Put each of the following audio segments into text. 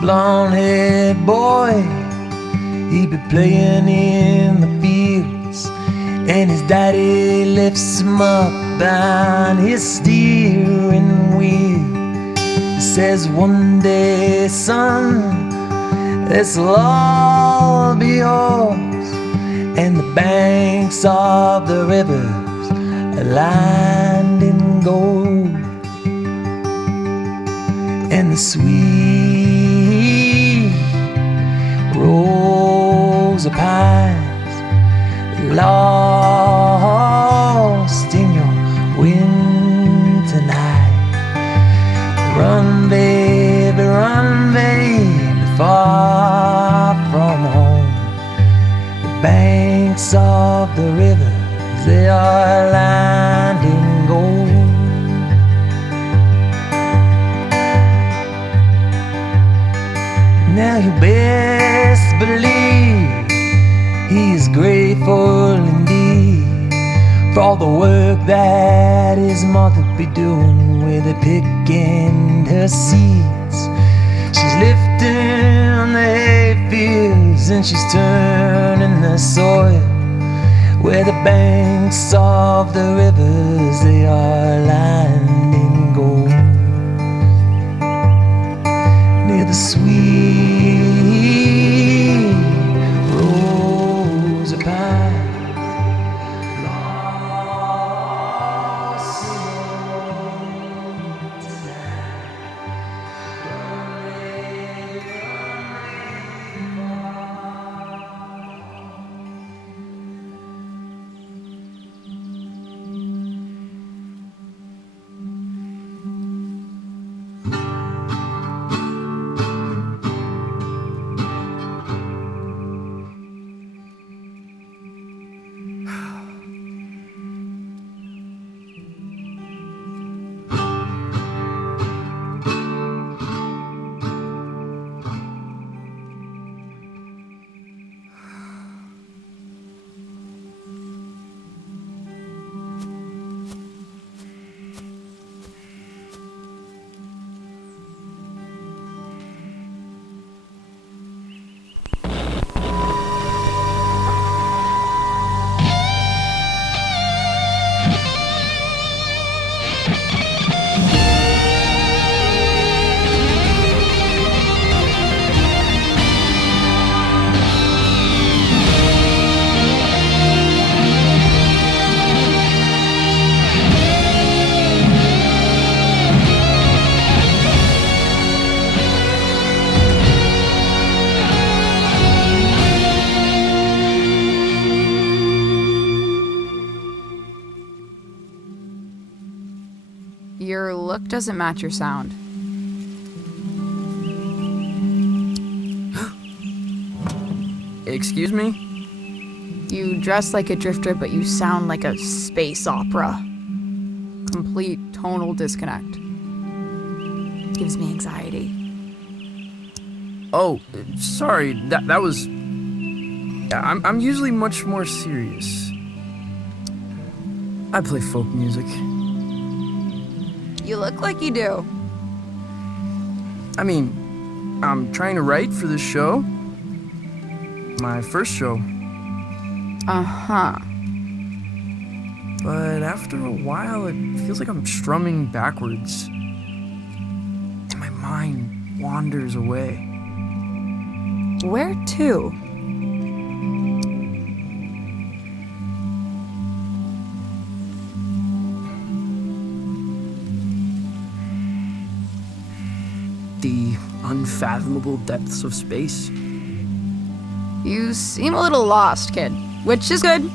blonde-haired boy. He'd be playing in the fields, and his daddy lifts him up on his steering wheel. He says, one day, son, this'll all be yours, and the banks of the rivers are lined in gold, and the sweet rows of pines lost in your winter night. Run, baby, far from home. The banks of the rivers, they are lined in gold. Now you best believe he is grateful indeed for all the work that his mother'd be doing with her pick and her seeds. She's lifting the hay fields and she's turning the soil where the banks of the rivers, they are lined in gold. Near the sweet rows of pines lost tonight. Your look doesn't match your sound. Excuse me? You dress like a drifter, but you sound like a space opera. Complete tonal disconnect. Gives me anxiety. Oh, sorry, that was... I'm usually much more serious. I play folk music. You look like you do. I mean, I'm trying to write for this show. My first show. Uh-huh. But after a while, it feels like I'm strumming backwards. And my mind wanders away. Where to? The unfathomable depths of space. You seem a little lost, kid, which is good.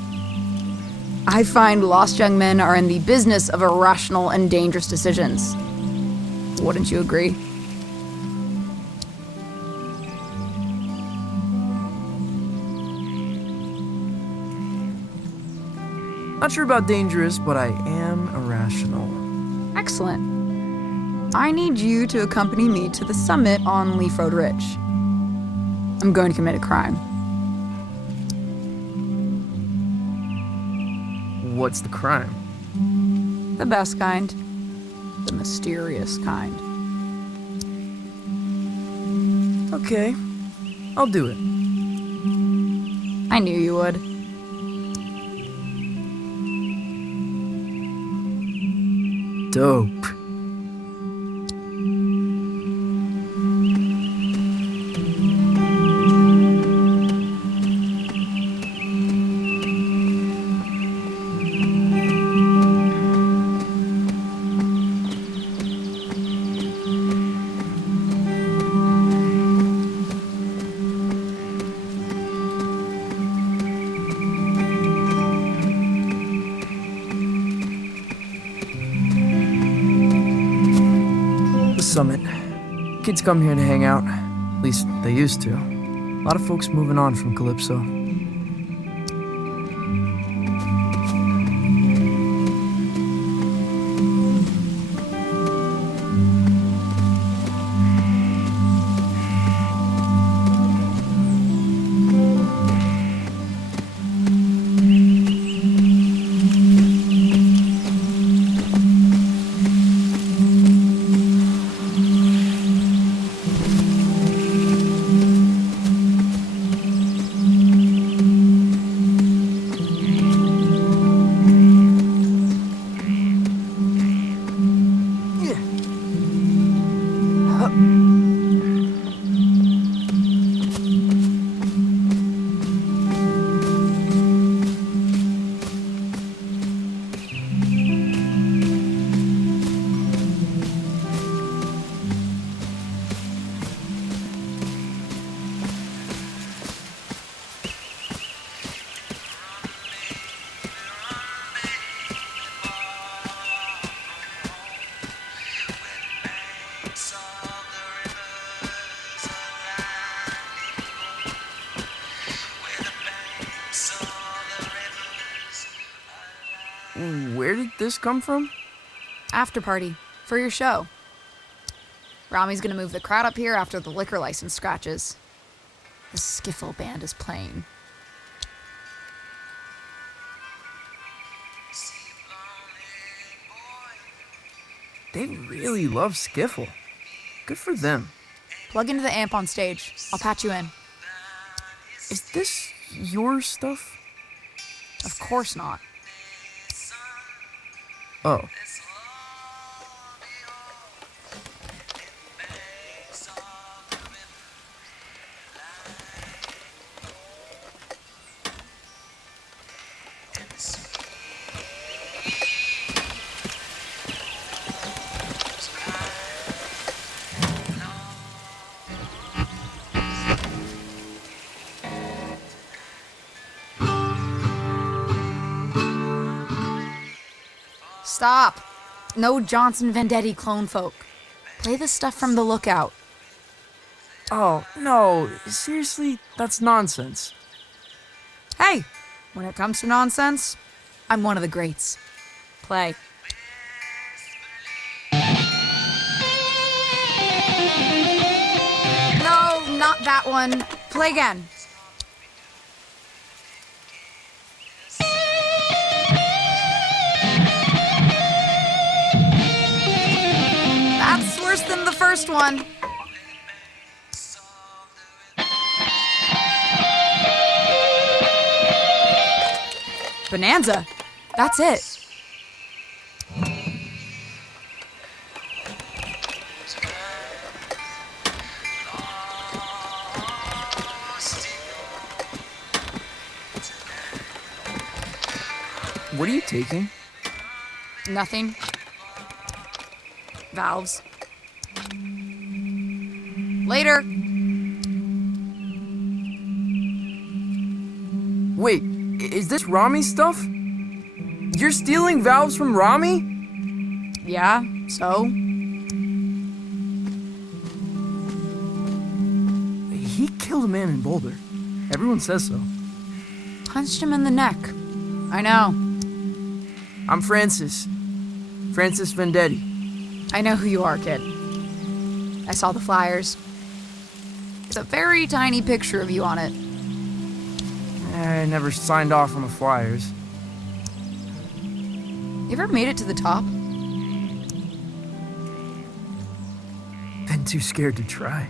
I find lost young men are in the business of irrational and dangerous decisions. Wouldn't you agree? Not sure about dangerous, but I am irrational. Excellent. I need you to accompany me to the summit on Leaf Road Ridge. I'm going to commit a crime. What's the crime? The best kind. The mysterious kind. Okay, I'll do it. I knew you would. Dope. Summit. Kids come here to hang out. At least they used to. A lot of folks moving on from Calypso. Where did this come from? After party. For your show. Rami's gonna move the crowd up here after the liquor license scratches. The skiffle band is playing. They really love skiffle. Good for them. Plug into the amp on stage. I'll patch you in. Is this your stuff? Of course not. Oh. Stop. No Johnson Vendetti clone folk. Play the stuff from The Lookout. Oh, no. Seriously, that's nonsense. Hey, when it comes to nonsense, I'm one of the greats. Play. No, not that one. Play again. That's worse than the first one. Bonanza. That's it. What are you taking? Nothing. Valves. Later. Wait, is this Rami's stuff? You're stealing valves from Rami? Yeah, so? He killed a man in Boulder. Everyone says so. Punched him in the neck. I know. I'm Francis. Francis Vendetti. I know who you are, kid. I saw the flyers. It's a very tiny picture of you on it. I never signed off on the flyers. You ever made it to the top? Been too scared to try.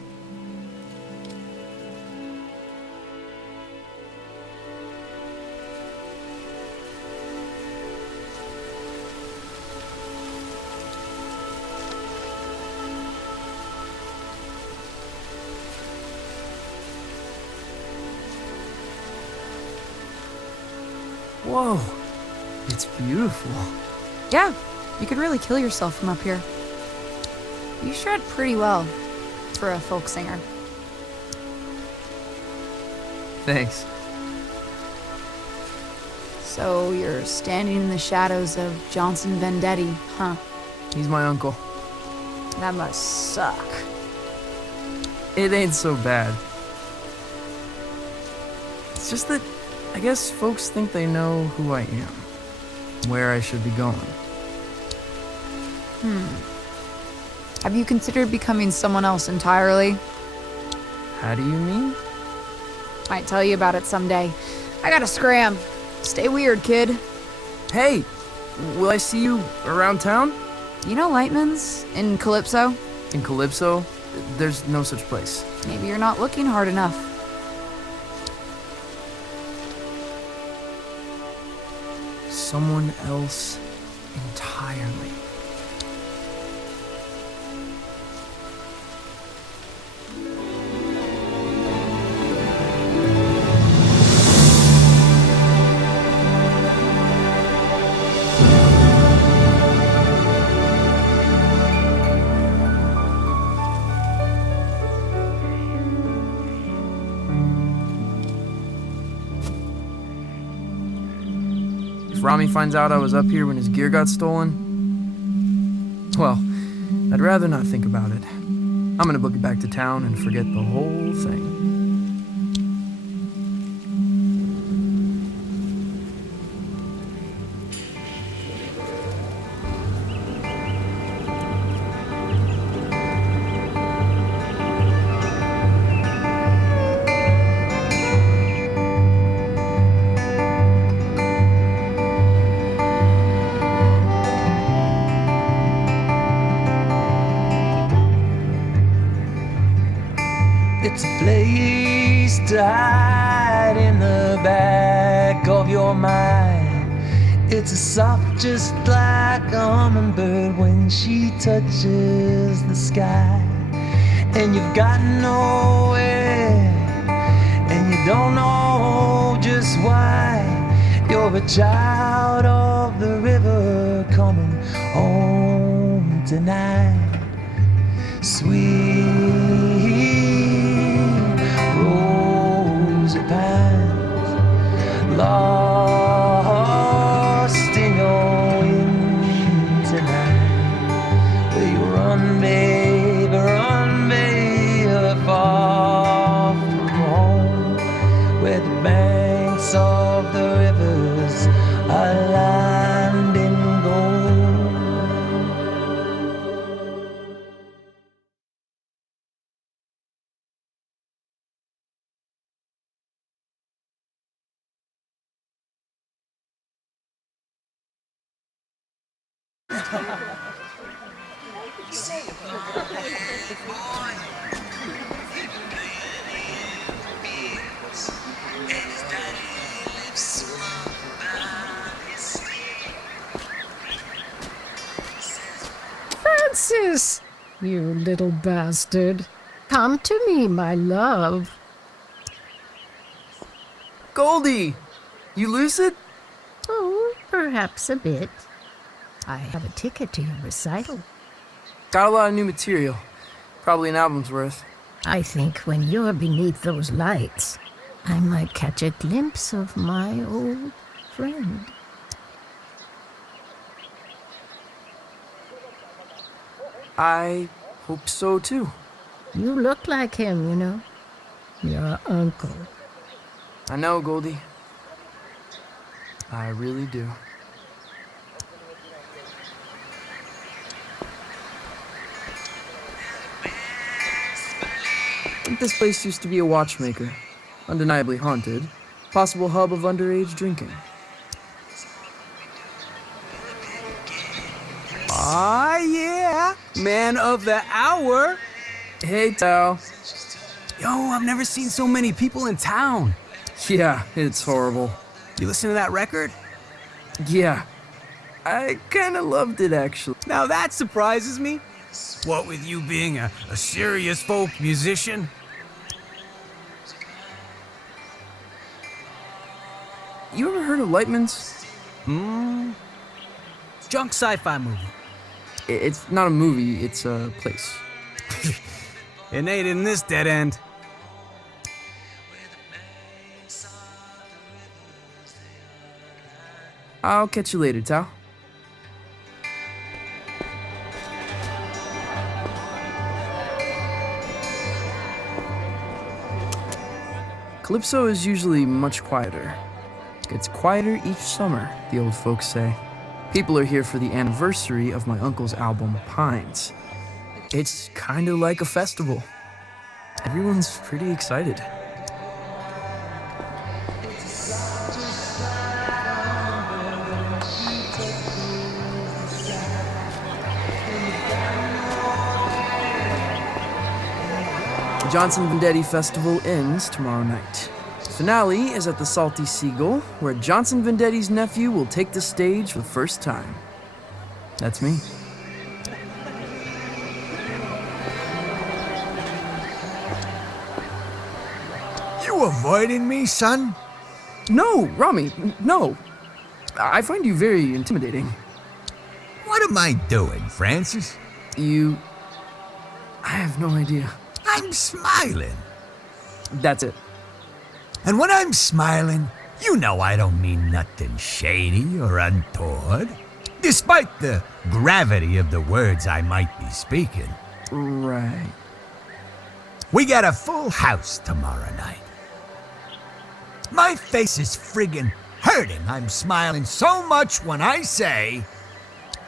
Whoa, it's beautiful. Yeah, you could really kill yourself from up here. You shred pretty well for a folk singer. Thanks. So you're standing in the shadows of Johnson Vendetti, huh? He's my uncle. That must suck. It ain't so bad. It's just that I guess folks think they know who I am, where I should be going. Have you considered becoming someone else entirely? How do you mean? Might tell you about it someday. I gotta scram. Stay weird, kid. Hey, will I see you around town? You know Lightman's in Calypso? In Calypso? There's no such place. Maybe you're not looking hard enough. Someone else entirely. If Rami finds out I was up here when his gear got stolen, well, I'd rather not think about it. I'm gonna book it back to town and forget the whole thing. It's a place to hide in the back of your mind. It's a soft just like a hummingbird when she touches the sky. And you've got nowhere, and you don't know just why. You're a child of the river coming home tonight. Sweet rose of pines, lost in your wind tonight. Will you run, babe, far from home, where the banks of the rivers are lined in gold. Francis, you little bastard. Come to me, my love. Goldie! You lucid? Oh, perhaps a bit. I have a ticket to your recital. Got a lot of new material. Probably an album's worth. I think when you're beneath those lights, I might catch a glimpse of my old friend. I hope so too. You look like him, you know. Your uncle. I know, Goldie. I really do. I think this place used to be a watchmaker. Undeniably haunted. Possible hub of underage drinking. Ah, yeah. Man of the hour. Hey, Tao. Yo, I've never seen so many people in town. Yeah, it's horrible. You listen to that record? Yeah. I kinda loved it, actually. Now that surprises me. What with you being a serious folk musician? You ever heard of Lightman's? Junk sci-fi movie. It's not a movie, it's a place. It ain't in this dead end. I'll catch you later, Tao. Calypso is usually much quieter. Gets quieter each summer, the old folks say. People are here for the anniversary of my uncle's album, Pines. It's kind of like a festival. Everyone's pretty excited. The Johnson Vendetti Festival ends tomorrow night. The finale is at the Salty Seagull, where Johnson Vendetti's nephew will take the stage for the first time. That's me. You avoiding me, son? No, Rami, no. I find you very intimidating. What am I doing, Francis? I have no idea. I'm smiling. That's it. And when I'm smiling, you know I don't mean nothing shady or untoward. Despite the gravity of the words I might be speaking. Right. We got a full house tomorrow night. My face is friggin' hurting. I'm smiling so much when I say,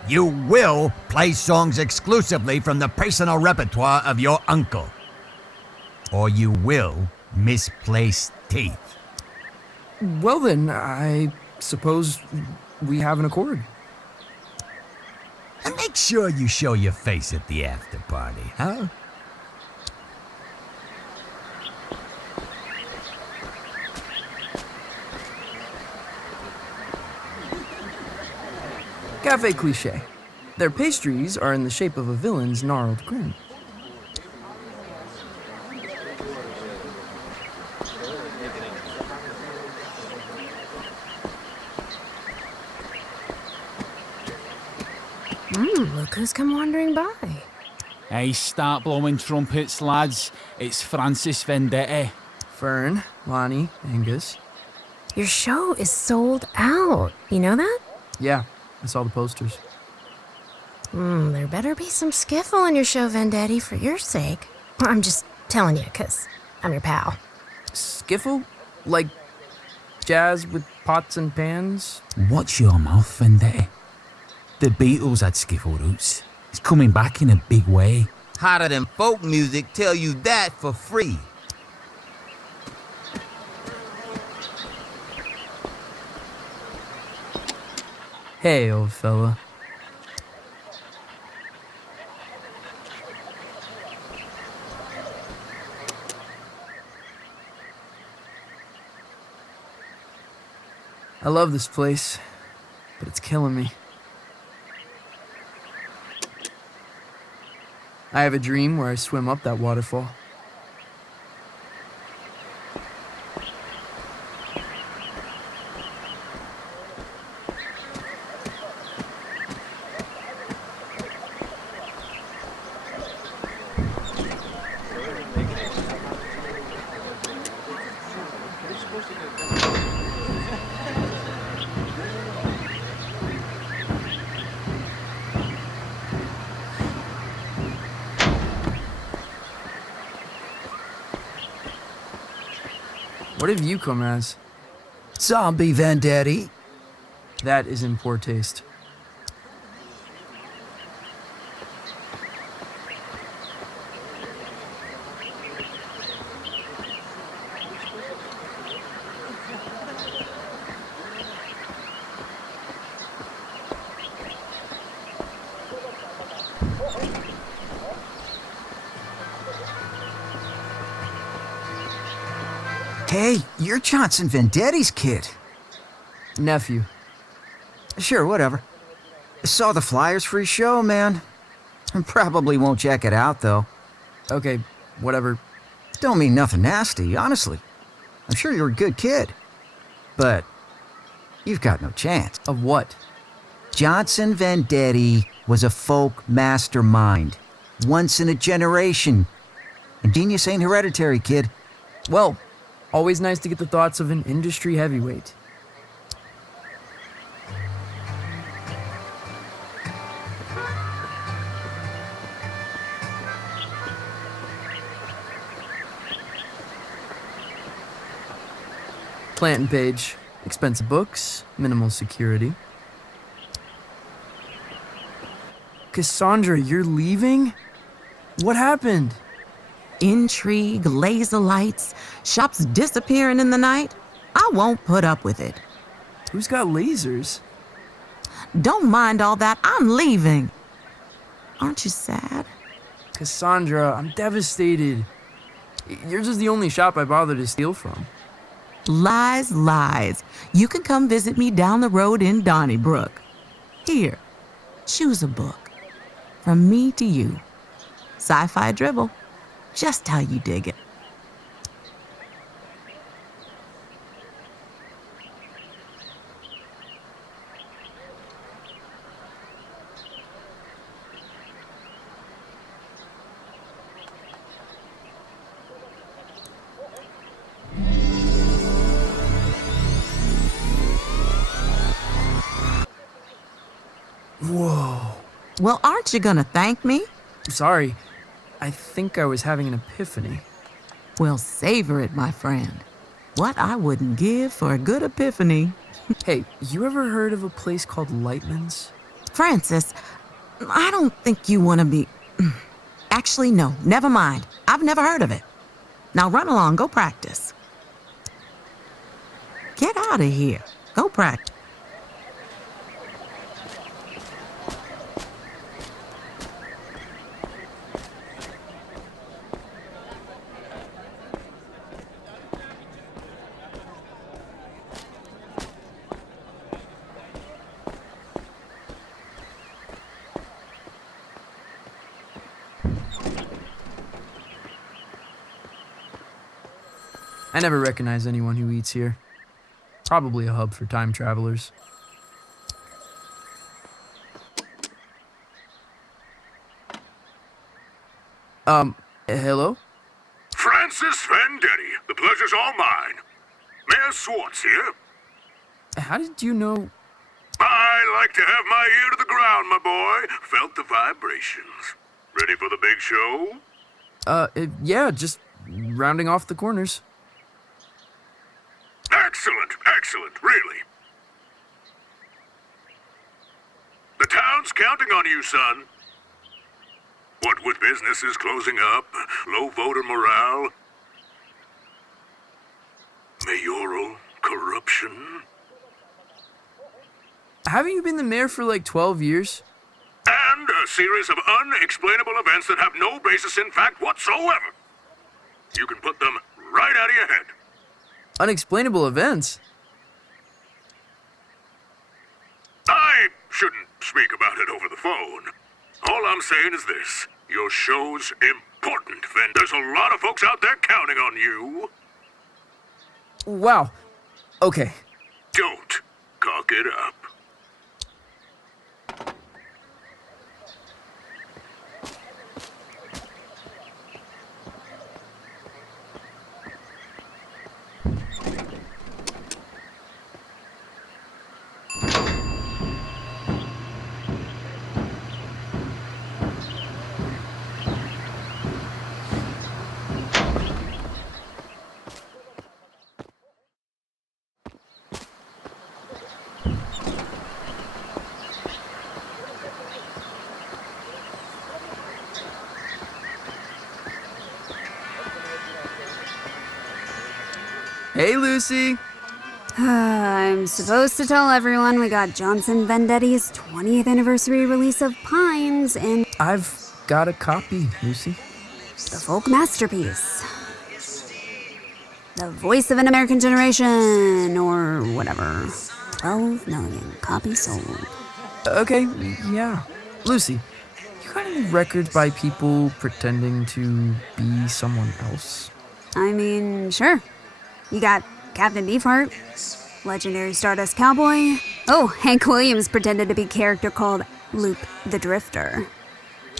you will play songs exclusively from the personal repertoire of your uncle. Or you will misplace teeth. Well then, I suppose we have an accord. And make sure you show your face at the after party, huh? Cafe Cliché. Their pastries are in the shape of a villain's gnarled grin. Look who's come wandering by. Hey, start blowing trumpets, lads. It's Francis Vendetti. Fern, Lonnie, Angus. Your show is sold out. You know that? Yeah, I saw the posters. There better be some skiffle in your show, Vendetti, for your sake. I'm just telling you, 'cause I'm your pal. Skiffle? Like jazz with pots and pans? Watch your mouth, Vendetti. The Beatles had skiffle roots. It's coming back in a big way. Hotter than folk music, tell you that for free. Hey, old fella. I love this place, but it's killing me. I have a dream where I swim up that waterfall. What have you come as? Zombie Vendetti. That is in poor taste. Hey, you're Johnson Vendetti's kid. Nephew. Sure, whatever. Saw the flyers for his show, man. Probably won't check it out, though. Okay, whatever. Don't mean nothing nasty, honestly. I'm sure you're a good kid. But You've got no chance. Of what? Johnson Vendetti was a folk mastermind. Once in a generation. And genius ain't hereditary, kid. Well, always nice to get the thoughts of an industry heavyweight. Planting page. Expensive books, minimal security. Cassandra, you're leaving? What happened? Intrigue, laser lights, shops disappearing in the night. I won't put up with it. Who's got lasers? Don't mind all that. I'm leaving. Aren't you sad? Cassandra, I'm devastated. Yours is the only shop I bother to steal from. Lies, lies. You can come visit me down the road in Donnybrook. Here, choose a book. From me to you. Sci-fi dribble. Just how you dig it. Whoa. Well, aren't you gonna thank me? Sorry. I think I was having an epiphany. Well, savor it, my friend. What I wouldn't give for a good epiphany. Hey, you ever heard of a place called Lightman's? Francis, I don't think you want to be... Actually, no, never mind. I've never heard of it. Now run along, go practice. Get out of here. Go practice. I never recognize anyone who eats here. Probably a hub for time travelers. Hello? Francis Vendetti, the pleasure's all mine. Mayor Swartz here. How did you know? I like to have my ear to the ground, my boy. Felt the vibrations. Ready for the big show? Yeah, just rounding off the corners. Excellent, excellent, really. The town's counting on you, son. What with businesses closing up, low voter morale, mayoral corruption. Haven't you been the mayor for like 12 years? And a series of unexplainable events that have no basis in fact whatsoever. You can put them right out of your head. Unexplainable events? I shouldn't speak about it over the phone. All I'm saying is this. Your show's important, Finn. There's a lot of folks out there counting on you. Wow. Okay. Don't cock it up. Hey, Lucy. I'm supposed to tell everyone we got Johnson Vendetti's 20th anniversary release of Pines and I've got a copy, Lucy. the folk masterpiece. The voice of an American generation, or whatever. 12 million copies sold. Okay, yeah. Lucy, you got any records by people pretending to be someone else? I mean, sure. You got Captain Beefheart, Legendary Stardust Cowboy. Oh, Hank Williams pretended to be a character called Loop the Drifter.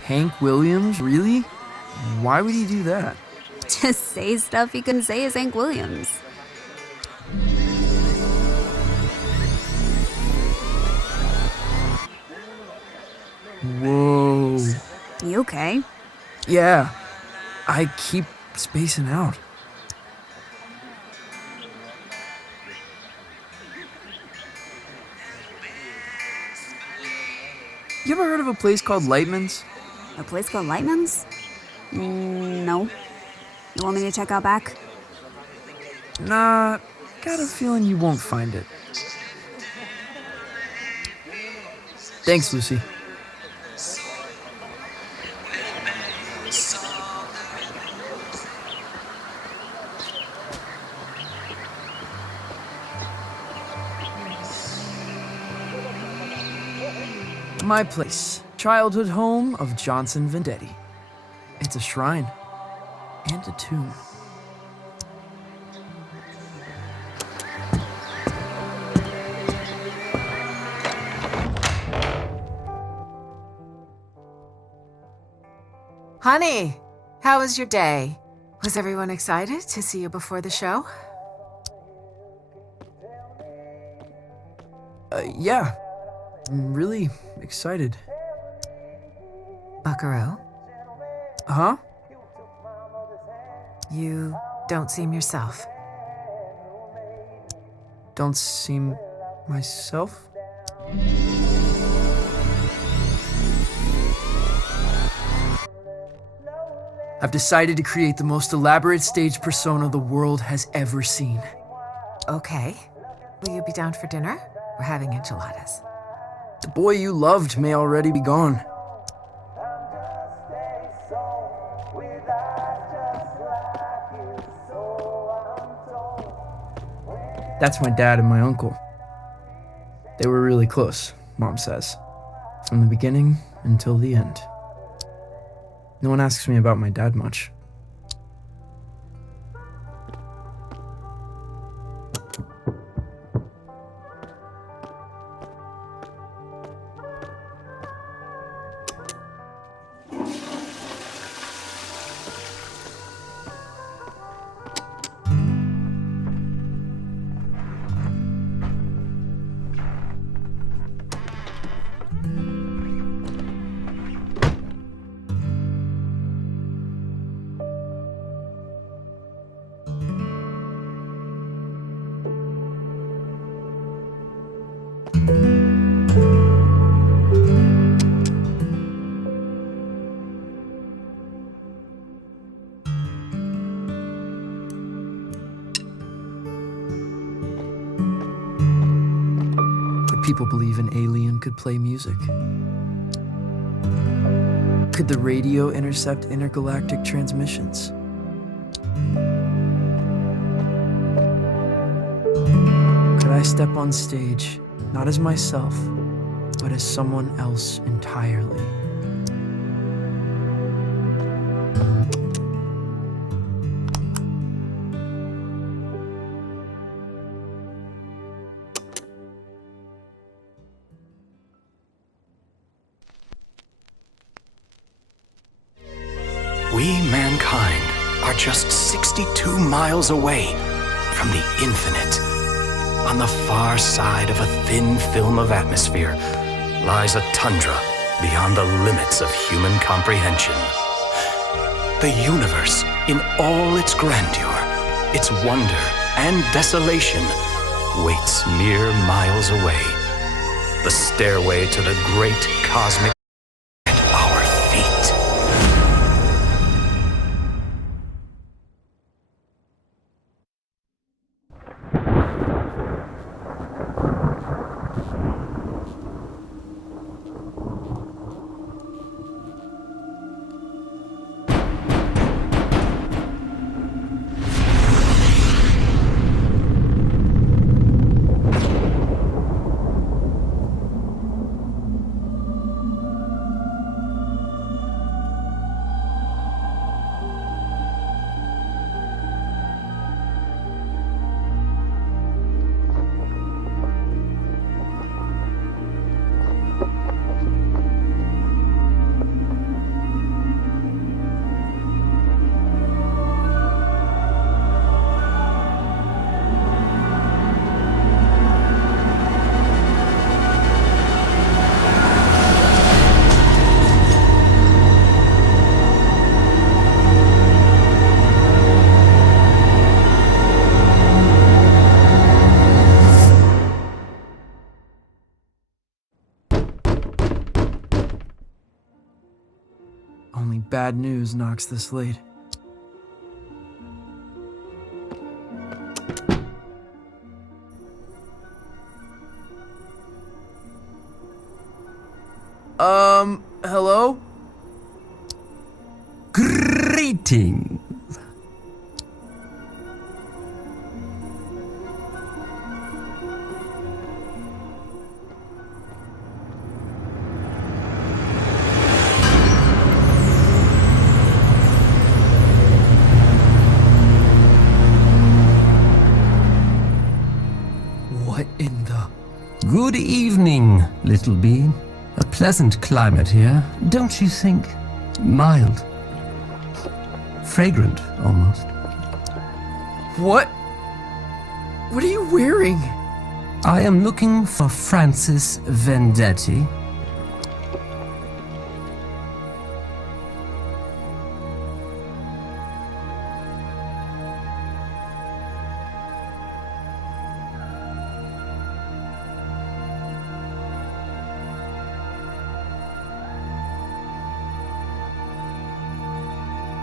Hank Williams? Really? Why would he do that? To say stuff he couldn't say as Hank Williams. Whoa. You okay? Yeah, I keep spacing out. You ever heard of a place called Lightman's? A place called Lightman's? No. You want me to check out back? Nah, got a feeling you won't find it. Thanks, Lucy. My place, childhood home of Johnson Vendetti. It's a shrine and a tomb. Honey, how was your day? Was everyone excited to see you before the show? Yeah, I'm really excited. Buckaroo? Huh? You don't seem yourself. Don't seem myself? I've decided to create the most elaborate stage persona the world has ever seen. Okay. Will you be down for dinner? We're having enchiladas. The boy you loved may already be gone. That's my dad and my uncle. They were really close, Mom says. From the beginning until the end. No one asks me about my dad much. People believe an alien could play music. Could the radio intercept intergalactic transmissions? Could I step on stage, not as myself, but as someone else entirely? We, mankind, are just 62 miles away from the infinite. On the far side of a thin film of atmosphere lies a tundra beyond the limits of human comprehension. The universe, in all its grandeur, its wonder and desolation, waits mere miles away. The stairway to the great cosmic at our feet. Only bad news knocks this late. Hello? Greetings. What in the... Good evening, little bee. A pleasant climate here, don't you think? Mild. Fragrant, almost. What? What are you wearing? I am looking for Francis Vendetti.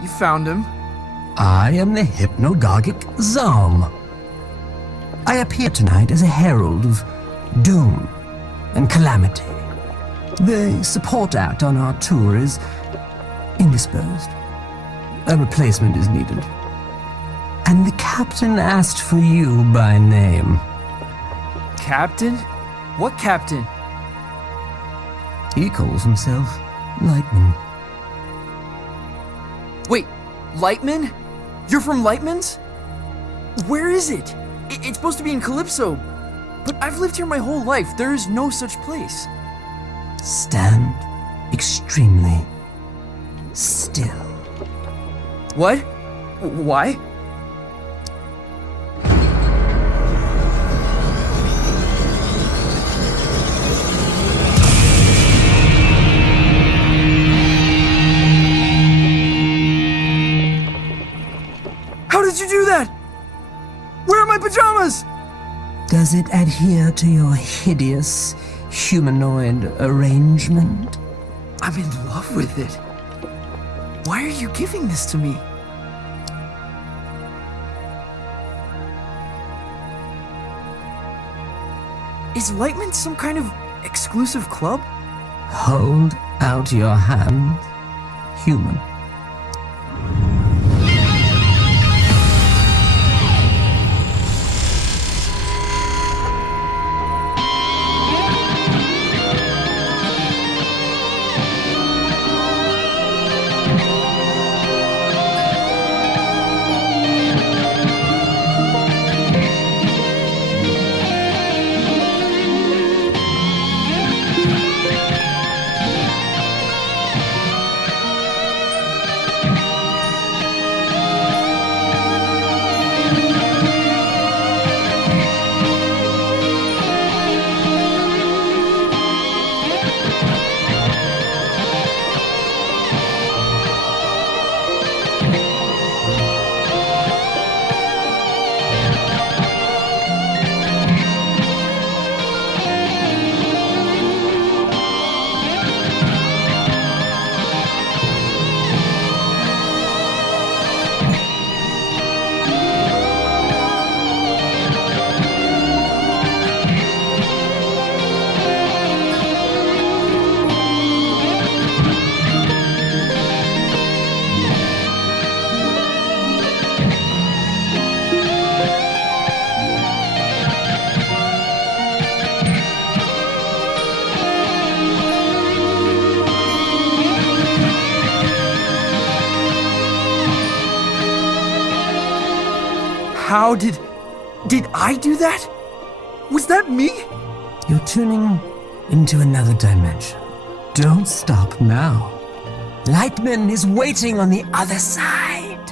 You found him. I am the hypnagogic Zom. I appear tonight as a herald of doom and calamity. The support act on our tour is indisposed. A replacement is needed. And the captain asked for you by name. Captain? What captain? He calls himself Lightman. Wait, Lightman? You're from Lightman's? Where is it? It's supposed to be in Calypso. But I've lived here my whole life. There is no such place. Stand extremely still. What? Why? How did you do that? Where are my pajamas? Does it adhere to your hideous humanoid arrangement? I'm in love with it. Why are you giving this to me? Is Lightman some kind of exclusive club? Hold out your hand, human. How did I do that? Was that me? You're tuning into another dimension. Don't stop now. Lightman is waiting on the other side.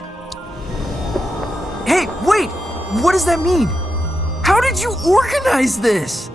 Hey, wait! What does that mean? How did you organize this?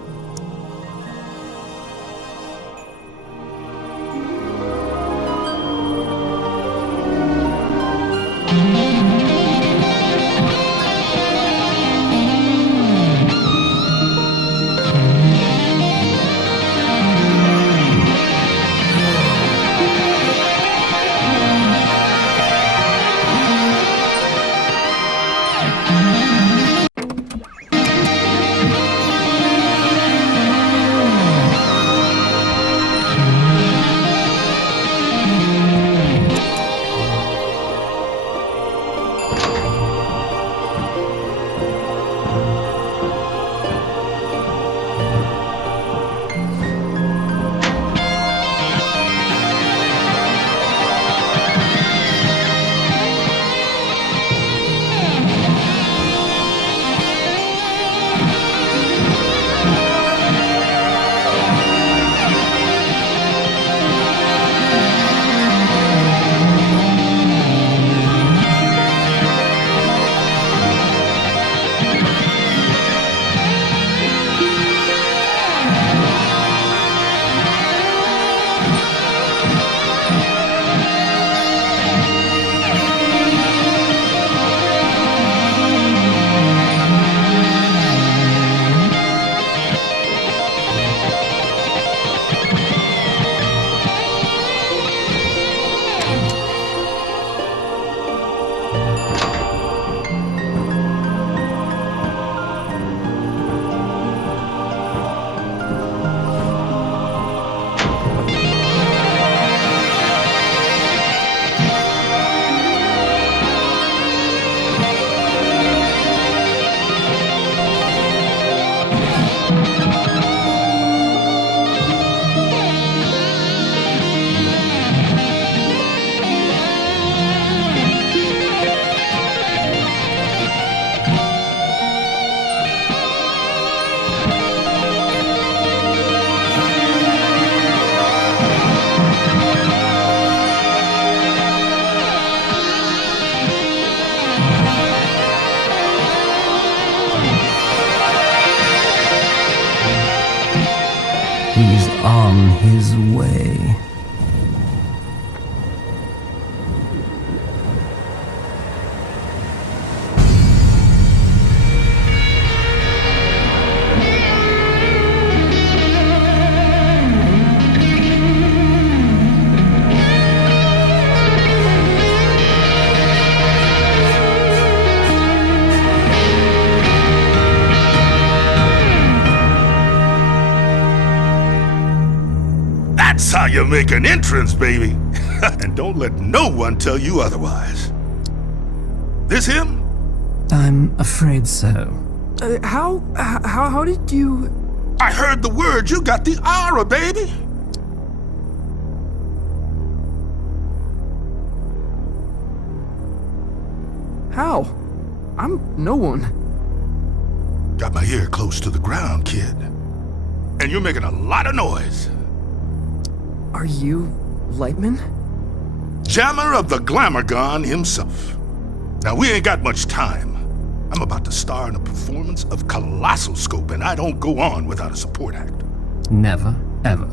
his way. That's how you make an entrance, baby. And don't let no one tell you otherwise. This him? I'm afraid so. How did you... I heard the word. You got the aura, baby. How? I'm no one. Got my ear close to the ground, kid. And you're making a lot of noise. Are you Lightman? Jammer of the Glamourgon himself. Now, we ain't got much time. I'm about to star in a performance of Colossal Scope, and I don't go on without a support act. Never, ever.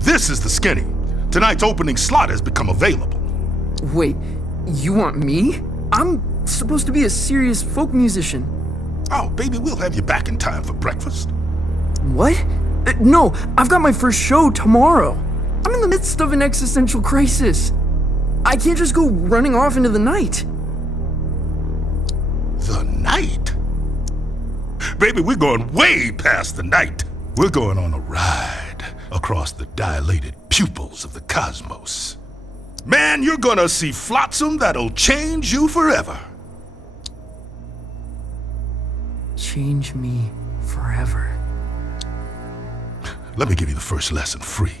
This is the Skinny. Tonight's opening slot has become available. Wait, you want me? I'm supposed to be a serious folk musician. Oh, baby, we'll have you back in time for breakfast. What? No, I've got my first show tomorrow. I'm in the midst of an existential crisis. I can't just go running off into the night. The night? Baby, we're going way past the night. We're going on a ride across the dilated pupils of the cosmos. Man, you're gonna see flotsam that'll change you forever. Change me forever. Let me give you the first lesson free.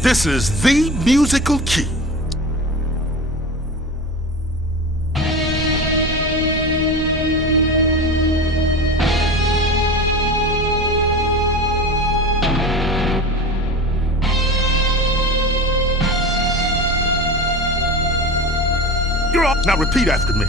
This is the musical key. You're up. Now repeat after me.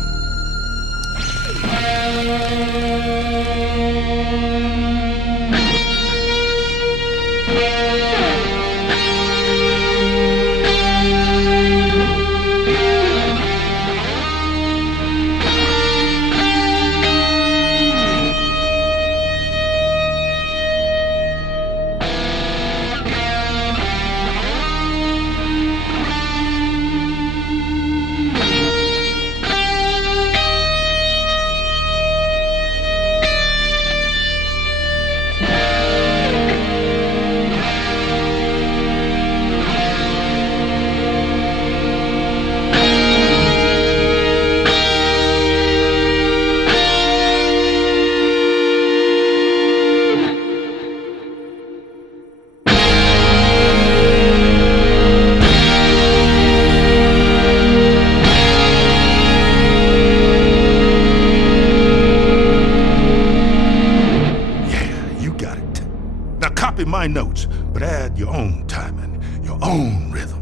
Copy my notes, but add your own timing, your own rhythm.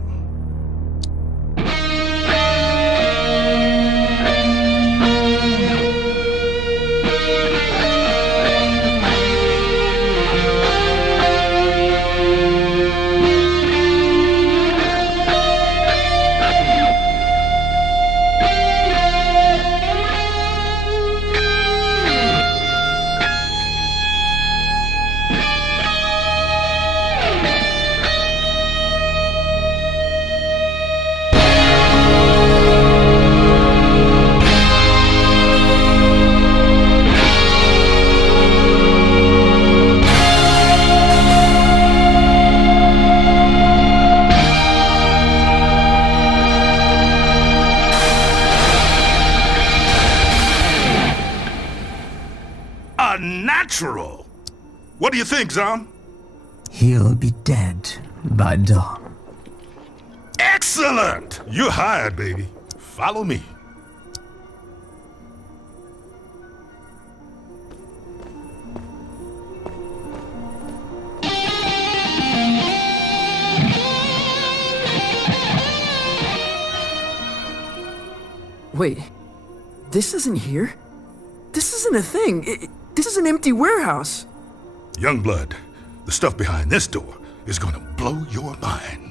Natural. What do you think, Zom? He'll be dead by dawn. Excellent! You're hired, baby. Follow me. Wait, this isn't here? isn't a thing. This is an empty warehouse. Youngblood, the stuff behind this door is gonna blow your mind.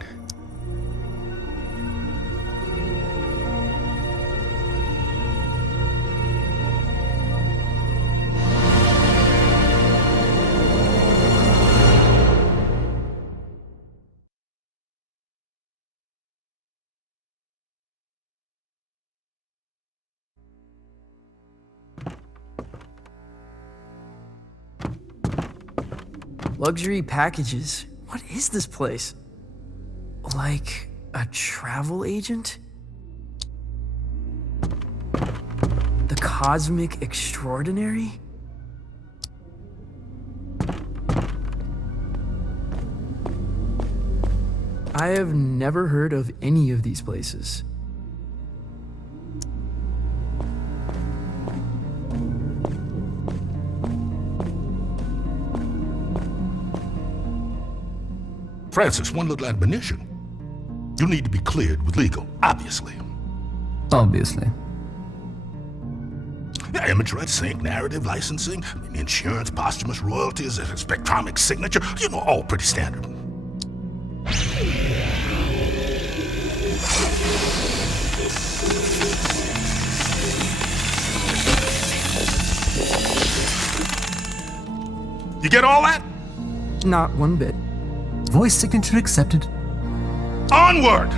Luxury packages. What is this place? Like a travel agent? The Cosmic Extraordinary? I have never heard of any of these places. Francis, one little admonition. You need to be cleared with legal, obviously. Obviously. Yeah, image rights, sync, narrative, licensing, insurance, posthumous royalties, a spectromic signature, all pretty standard. You get all that? Not one bit. Voice signature accepted. Onward!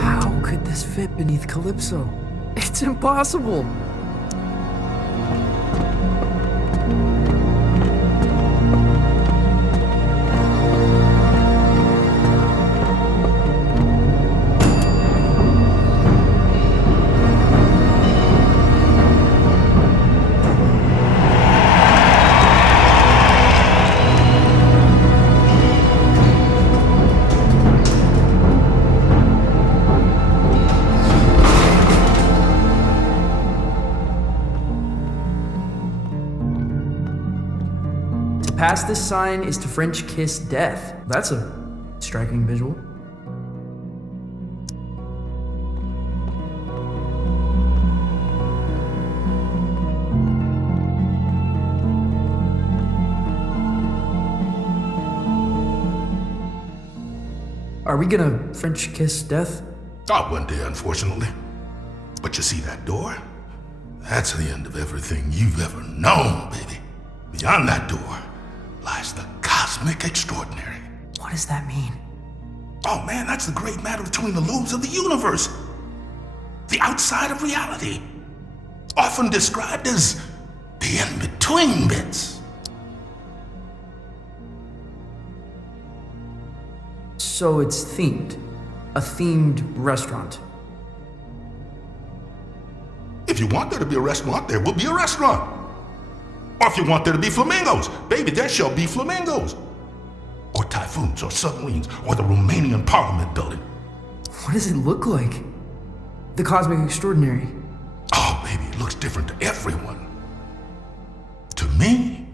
How could this fit beneath Calypso? It's impossible. Past this sign is to French kiss death. That's a striking visual. Are we gonna French kiss death? Oh, one day, unfortunately. But you see that door? That's the end of everything you've ever known, baby. Beyond that door lies the Cosmic Extraordinary. What does that mean? Oh man, that's the great matter between the lobes of the universe. The outside of reality. Often described as the in-between bits. So it's themed. A themed restaurant. If you want there to be a restaurant, there will be a restaurant. Or if you want there to be flamingos, baby, there shall be flamingos. Or typhoons, or submarines, or the Romanian Parliament building. What does it look like? The Cosmic Extraordinary. Oh, baby, it looks different to everyone. To me,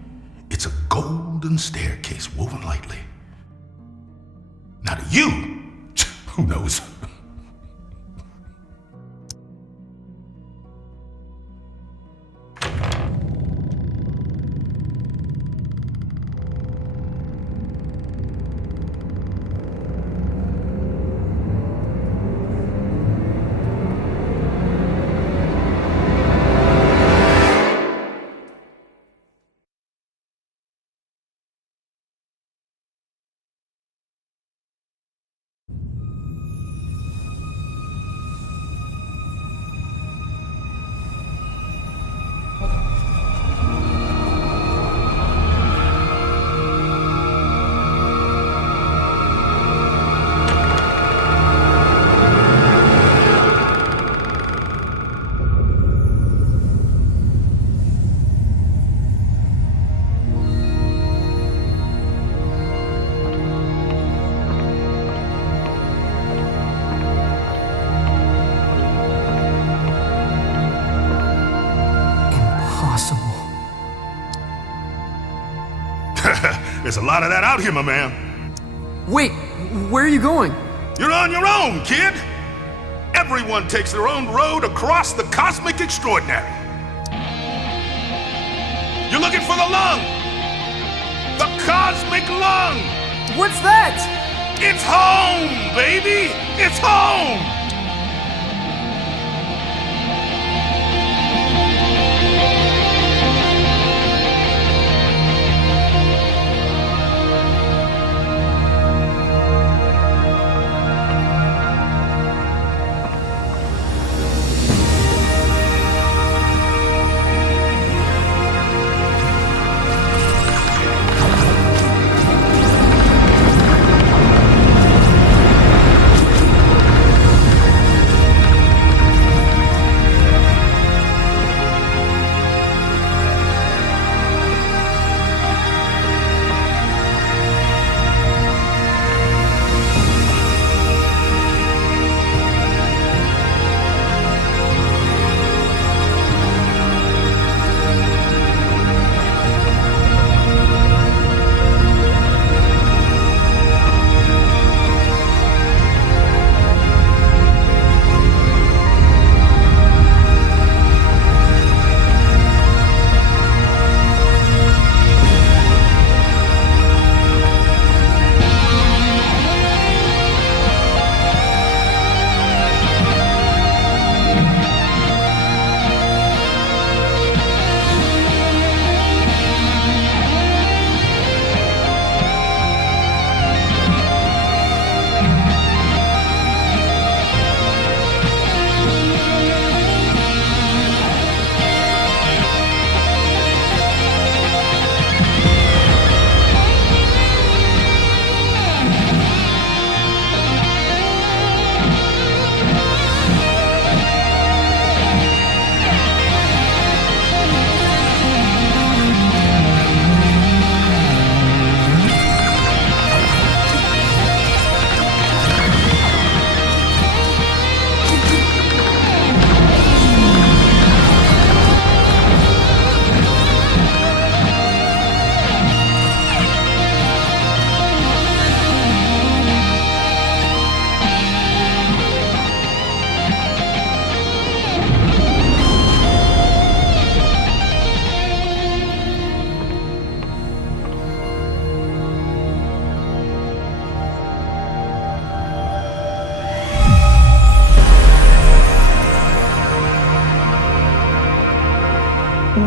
it's a golden staircase woven lightly. Now to you, who knows? There's a lot of that out here, my man. Wait, where are you going? You're on your own, kid. Everyone takes their own road across the cosmic extraordinary. You're looking for the lung. The cosmic lung. What's that? It's home, baby. It's home.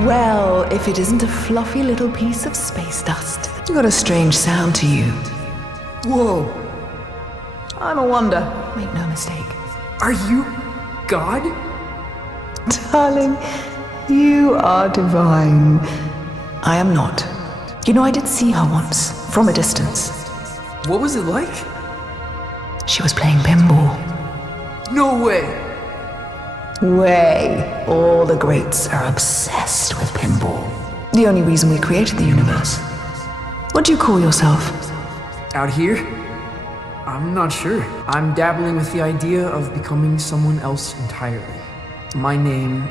Well, if it isn't a fluffy little piece of space dust. You got a strange sound to you. Whoa. I'm a wonder, make no mistake. Are you God? Darling, you are divine. I am not. You know, I did see her once, from a distance. What was it like? She was playing pinball. No way. Way. All the greats are obsessed with pinball. The only reason we created the universe. What do you call yourself? Out here? I'm not sure. I'm dabbling with the idea of becoming someone else entirely. My name...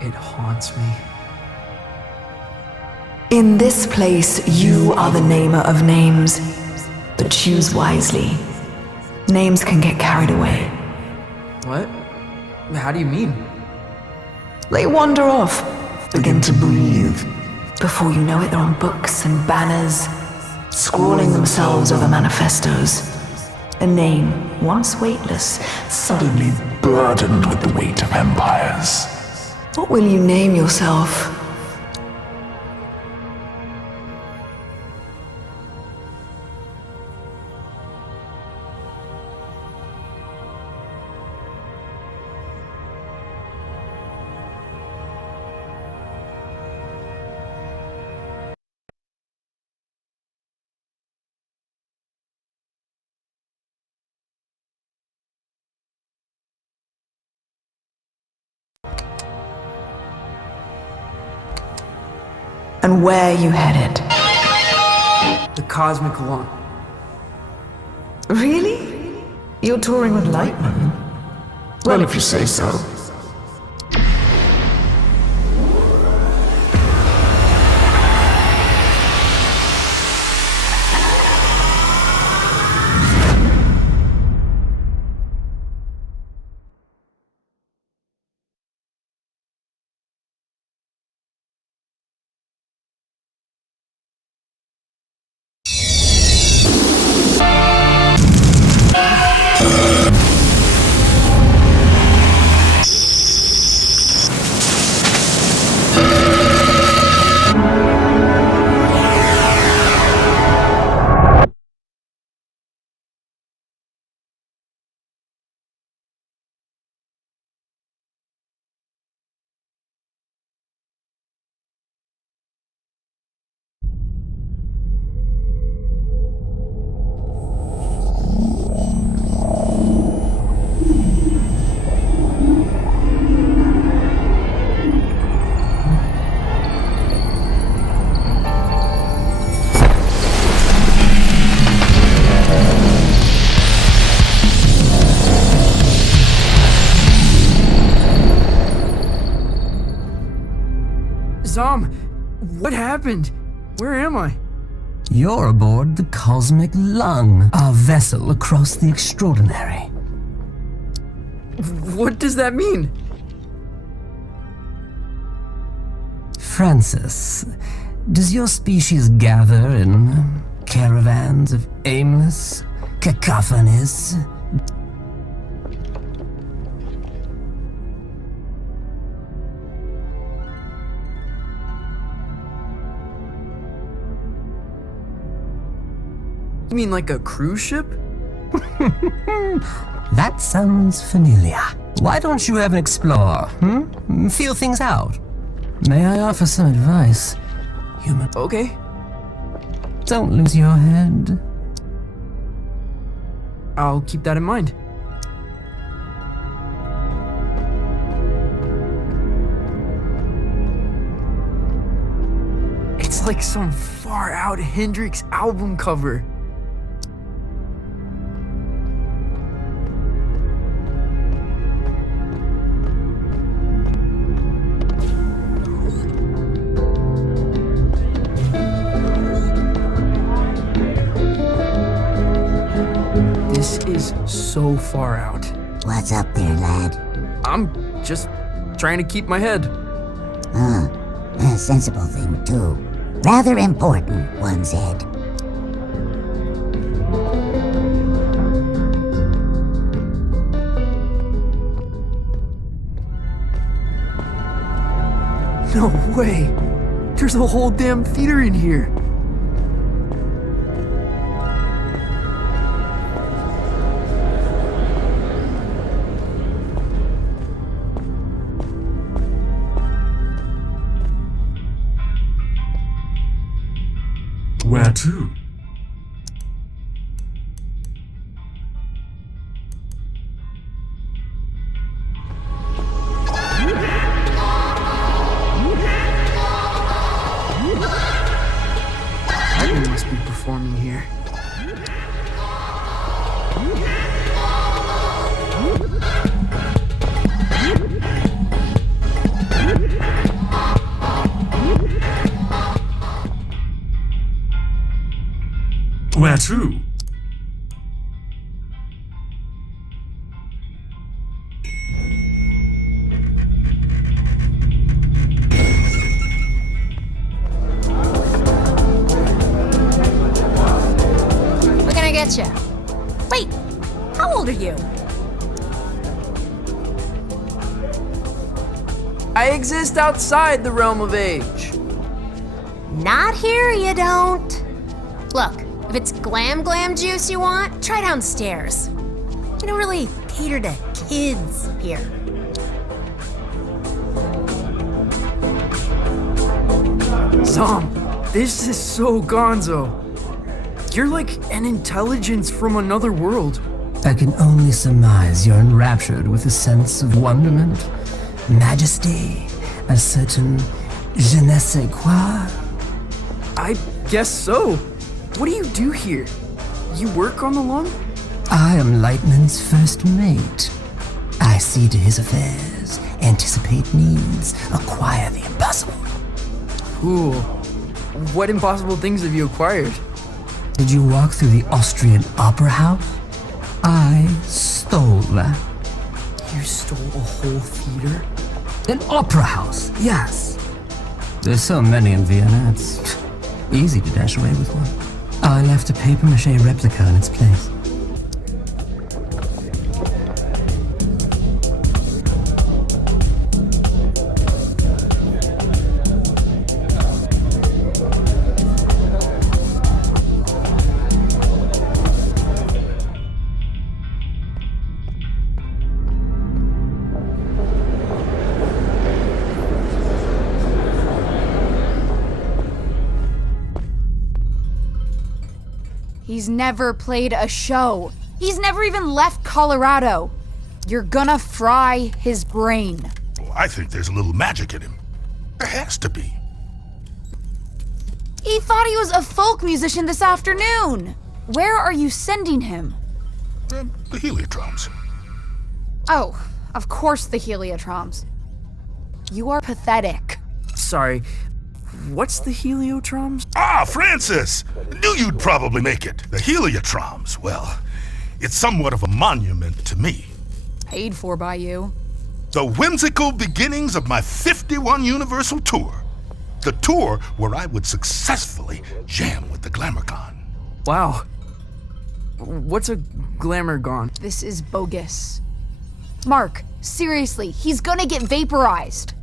it haunts me. In this place, you are the namer of names. But choose wisely. Names can get carried away. What? How do you mean? They wander off, begin to breathe. Before you know it, they're on books and banners, scrawling themselves over manifestos. A name, once weightless, suddenly burdened with the weight of empires. What will you name yourself? And where you headed? The cosmic lung. Really? You're touring with Lightman? Well, if you say so. Zom, what happened? Where am I? You're aboard the Cosmic Lung, our vessel across the extraordinary. What does that mean? Francis, does your species gather in caravans of aimless cacophonies? You mean like a cruise ship? That sounds familiar. Why don't you ever explore, Feel things out. May I offer some advice, human? Okay. Don't lose your head. I'll keep that in mind. It's like some far-out Hendrix album cover. This is so far out. What's up there, lad? I'm just trying to keep my head. A sensible thing, too. Rather important, one said. No way! There's a whole damn theater in here. Where to? Ivan must be performing here. Where to? What can I get you? Wait, how old are you? I exist outside the realm of age. Not here, you don't. Look, if it's glam juice you want, try downstairs. We don't really cater to kids here. Zom, this is so gonzo. You're like an intelligence from another world. I can only surmise you're enraptured with a sense of wonderment, majesty, a certain je ne sais quoi. I guess so. What do you do here? You work on the lung? I am Lightman's first mate. I see to his affairs, anticipate needs, acquire the impossible. Cool. What impossible things have you acquired? Did you walk through the Austrian Opera House? I stole that. You stole a whole theater? An opera house, yes. There's so many in Vienna, it's easy to dash away with one. I left a papier-mâché replica in its place. He's never played a show. He's never even left Colorado. You're gonna fry his brain. Well, I think there's a little magic in him. There has to be. He thought he was a folk musician this afternoon. Where are you sending him? The Heliotroms. Oh, of course the Heliotroms. You are pathetic. Sorry. What's the heliotroms? Ah, Francis! Knew you'd probably make it. The heliotroms, well, it's somewhat of a monument to me. Paid for by you. The whimsical beginnings of my 51 Universal Tour. The tour where I would successfully jam with the Glamourgon. Wow. What's a Glamourgon? This is bogus. Mark, seriously, he's gonna get vaporized.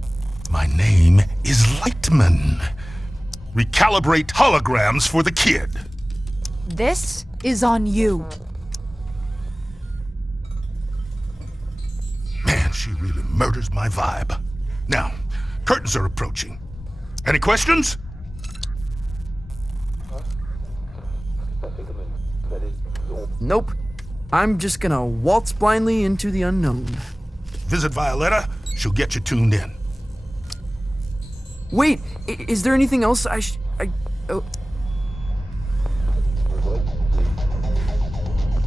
My name is Lightman. Recalibrate holograms for the kid. This is on you. Man, she really murders my vibe. Now, curtains are approaching. Any questions? Nope. I'm just gonna waltz blindly into the unknown. Visit Violetta. She'll get you tuned in. Wait, is there anything else oh.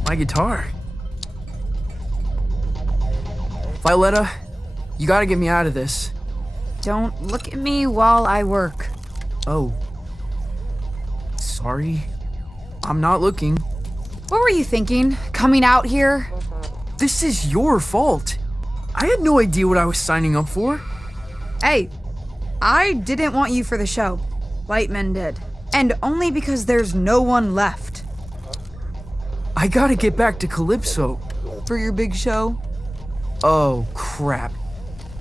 My guitar. Violetta, you gotta get me out of this. Don't look at me while I work. Oh. Sorry. I'm not looking. What were you thinking, coming out here? This is your fault. I had no idea what I was signing up for. Hey, I didn't want you for the show. Lightman did. And only because there's no one left. I gotta get back to Calypso. For your big show? Oh, crap.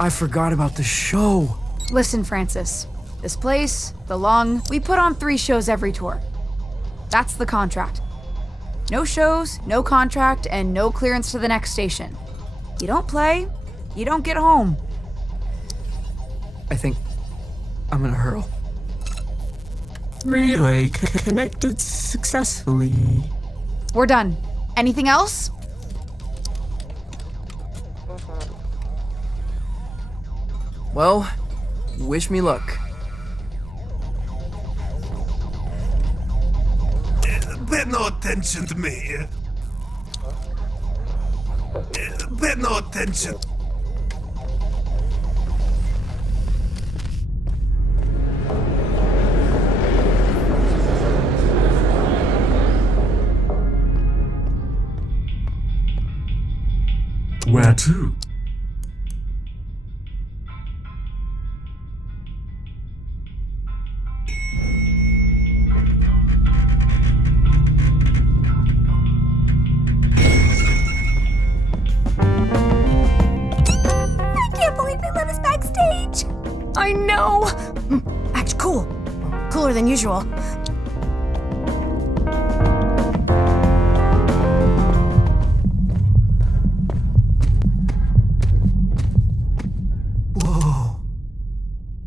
I forgot about the show. Listen, Francis. This place, the Lung, we put on 3 shows every tour. That's the contract. No shows, no contract, and no clearance to the next station. You don't play, you don't get home. I think I'm gonna hurl. Relay connected successfully. We're done. Anything else? Well, wish me luck. Pay no attention to me. Pay no attention. Where to? I know! Act cool. Cooler than usual. Whoa.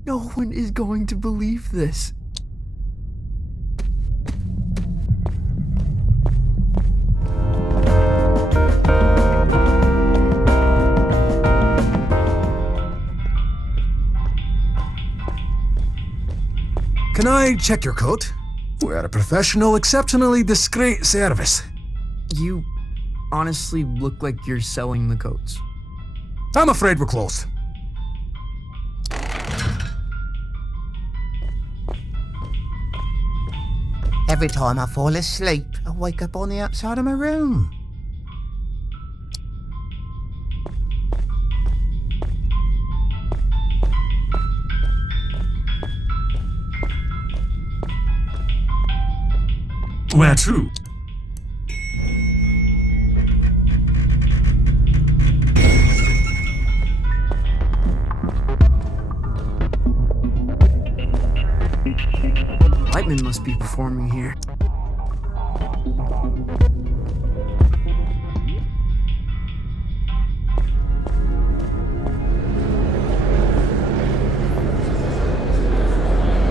No one is going to believe this. Can I check your coat? We're a professional, exceptionally discreet service. You honestly look like you're selling the coats. I'm afraid we're closed. Every time I fall asleep, I wake up on the outside of my room. Where to? Lightman must be performing here.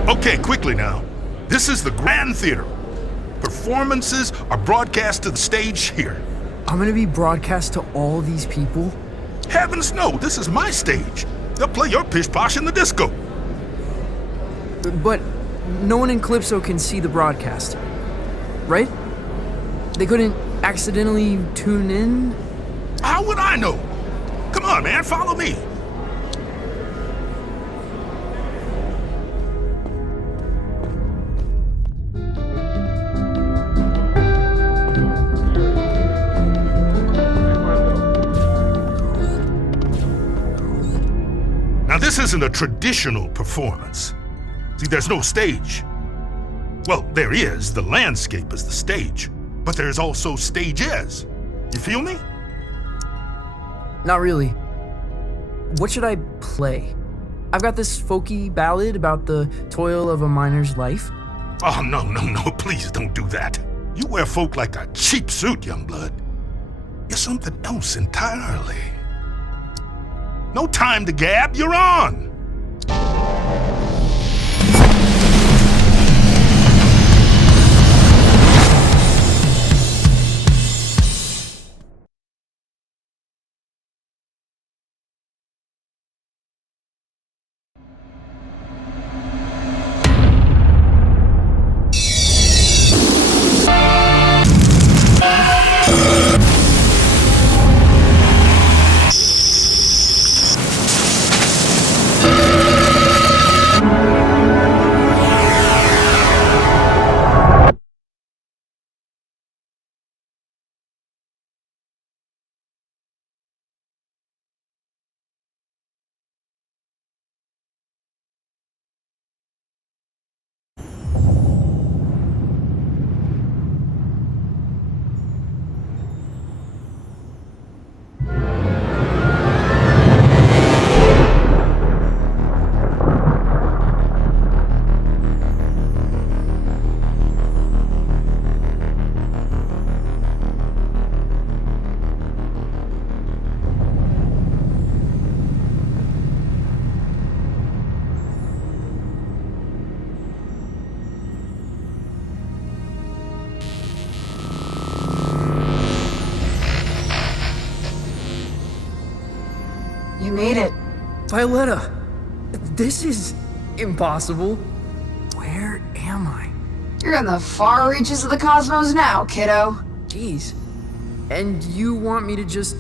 Okay, quickly now. This is the Grand Theater. Performances are broadcast to the stage here. I'm gonna be broadcast to all these people? Heavens no, this is my stage. They'll play your pish posh in the disco. But no one in Calypso can see the broadcast, right? They couldn't accidentally tune in? How would I know? Come on, man, follow me. Now, this isn't a traditional performance. See, there's no stage. Well, there is. The landscape is the stage. But there's also stages. You feel me? Not really. What should I play? I've got this folky ballad about the toil of a miner's life. Oh, no, please don't do that. You wear folk like a cheap suit, youngblood. You're something else entirely. No time to gab, you're on! You made it. Violetta, this is impossible. Where am I? You're in the far reaches of the cosmos now, kiddo. Jeez. And you want me to just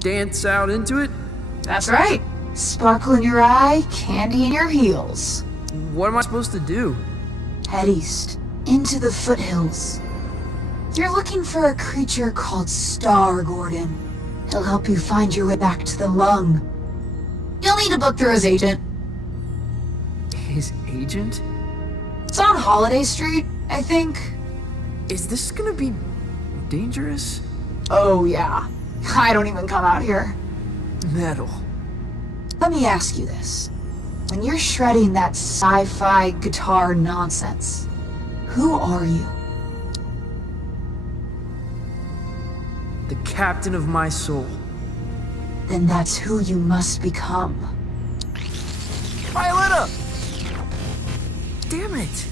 dance out into it? That's right. Sparkle in your eye, candy in your heels. What am I supposed to do? Head east, into the foothills. You're looking for a creature called Star Gordon. He'll help you find your way back to the lung. You'll need to book through his agent. His agent? It's on Holiday Street, I think. Is this gonna be dangerous? Oh yeah. I don't even come out here. Metal. Let me ask you this. When you're shredding that sci-fi guitar nonsense, who are you? The captain of my soul. Then that's who you must become. Violetta! Damn it!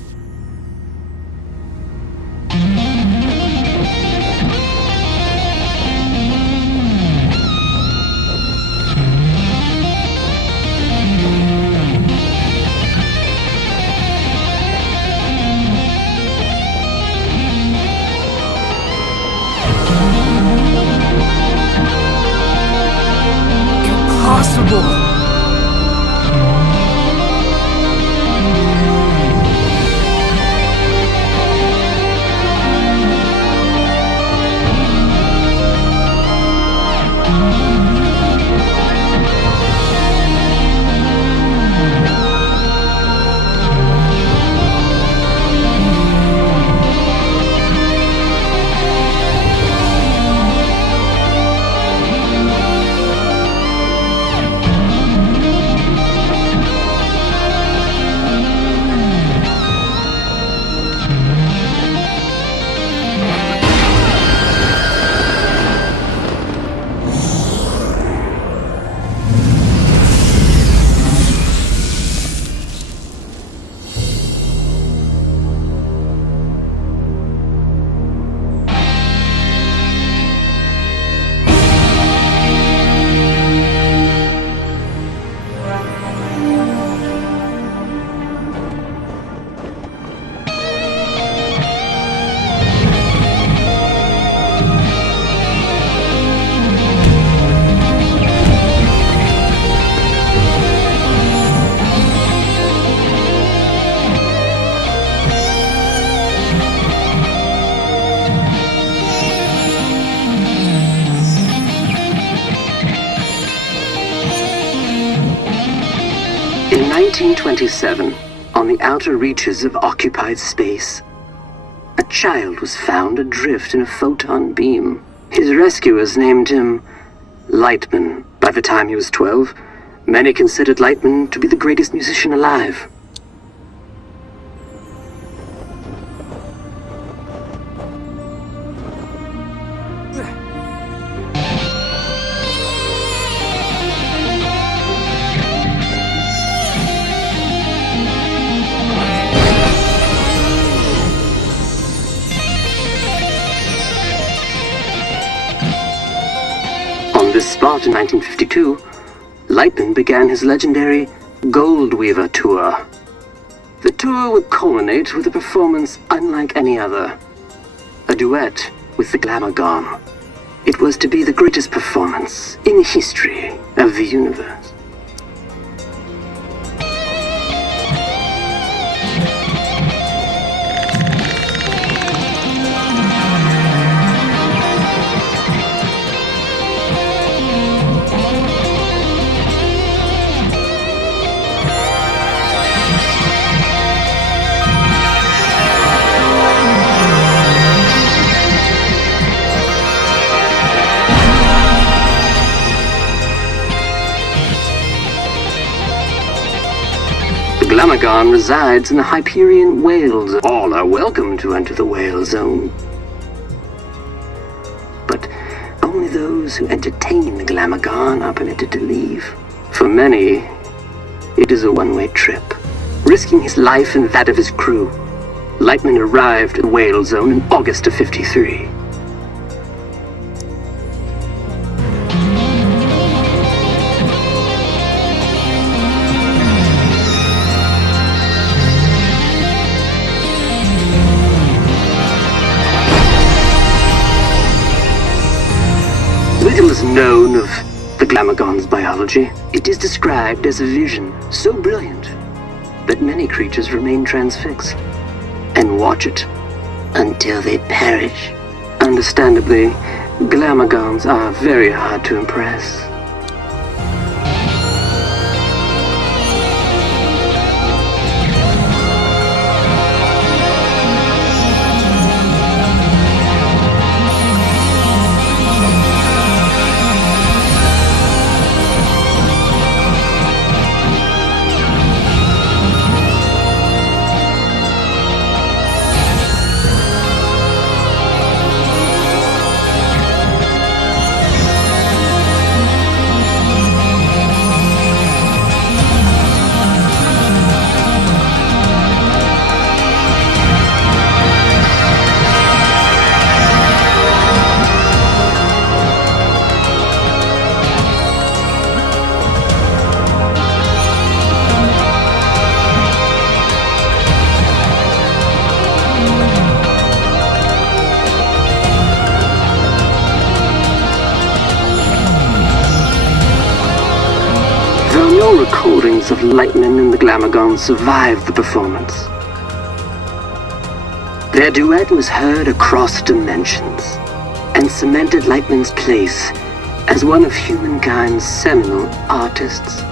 Impossible! 1927, on the outer reaches of occupied space, a child was found adrift in a photon beam. His rescuers named him Lightman. By the time he was 12, many considered Lightman to be the greatest musician alive. On this spot in 1952, Lightman began his legendary Gold Weaver Tour. The tour would culminate with a performance unlike any other, a duet with the Glamour Gone. It was to be the greatest performance in the history of the universe. Glamagon resides in the Hyperion whale zone. All are welcome to enter the whale zone. But only those who entertain the Glamagon are permitted to leave. For many, it is a one-way trip. Risking his life and that of his crew, Lightman arrived at the whale zone in August of '53. Little is known of the Glamagon's biology. It is described as a vision so brilliant that many creatures remain transfixed and watch it until they perish. Understandably, Glamagons are very hard to impress. No recordings of Lightman and the Glamagon survived the performance. Their duet was heard across dimensions and cemented Lightman's place as one of humankind's seminal artists.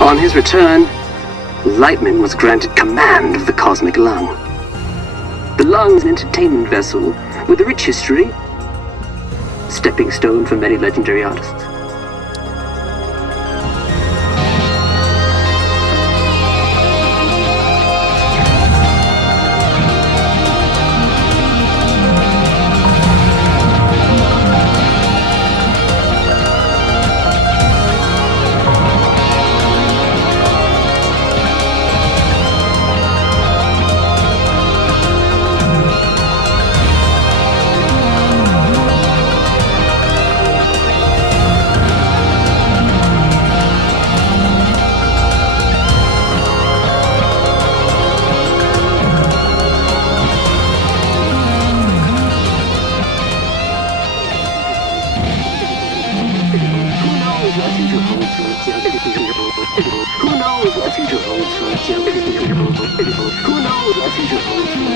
On his return, Lightman was granted command of the Cosmic Lung. The Lung is an entertainment vessel with a rich history, stepping stone for many legendary artists. the future holds for Who knows what the future holds for Who knows what the future holds for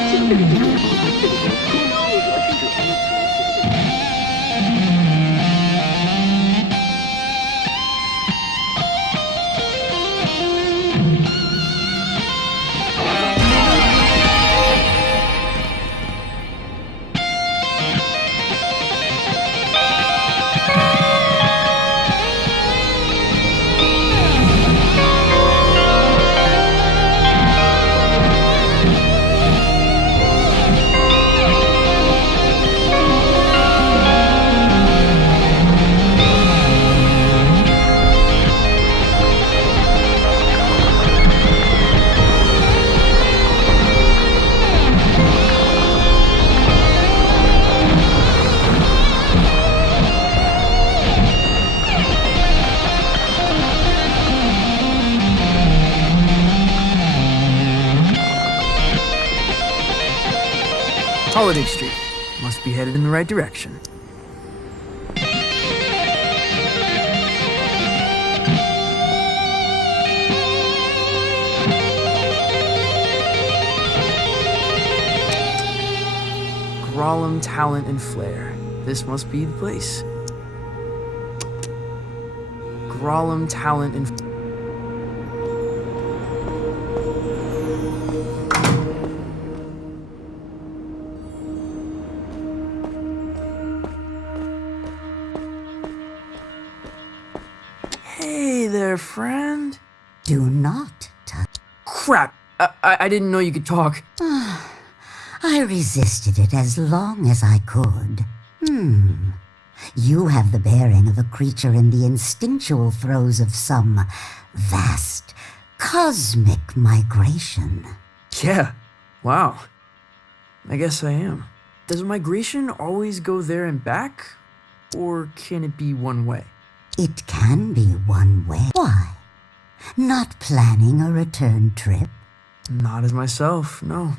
Holiday Street. Must be headed in the right direction. Grolem, Talent, and Flair. This must be the place. Grolem, Talent, and Hey there, friend. Do not touch. Crap! I didn't know you could talk. I resisted it as long as I could. You have the bearing of a creature in the instinctual throes of some vast, cosmic migration. Yeah. Wow. I guess I am. Does a migration always go there and back? Or can it be one way? It can be one way. Why? Not planning a return trip? Not as myself, no.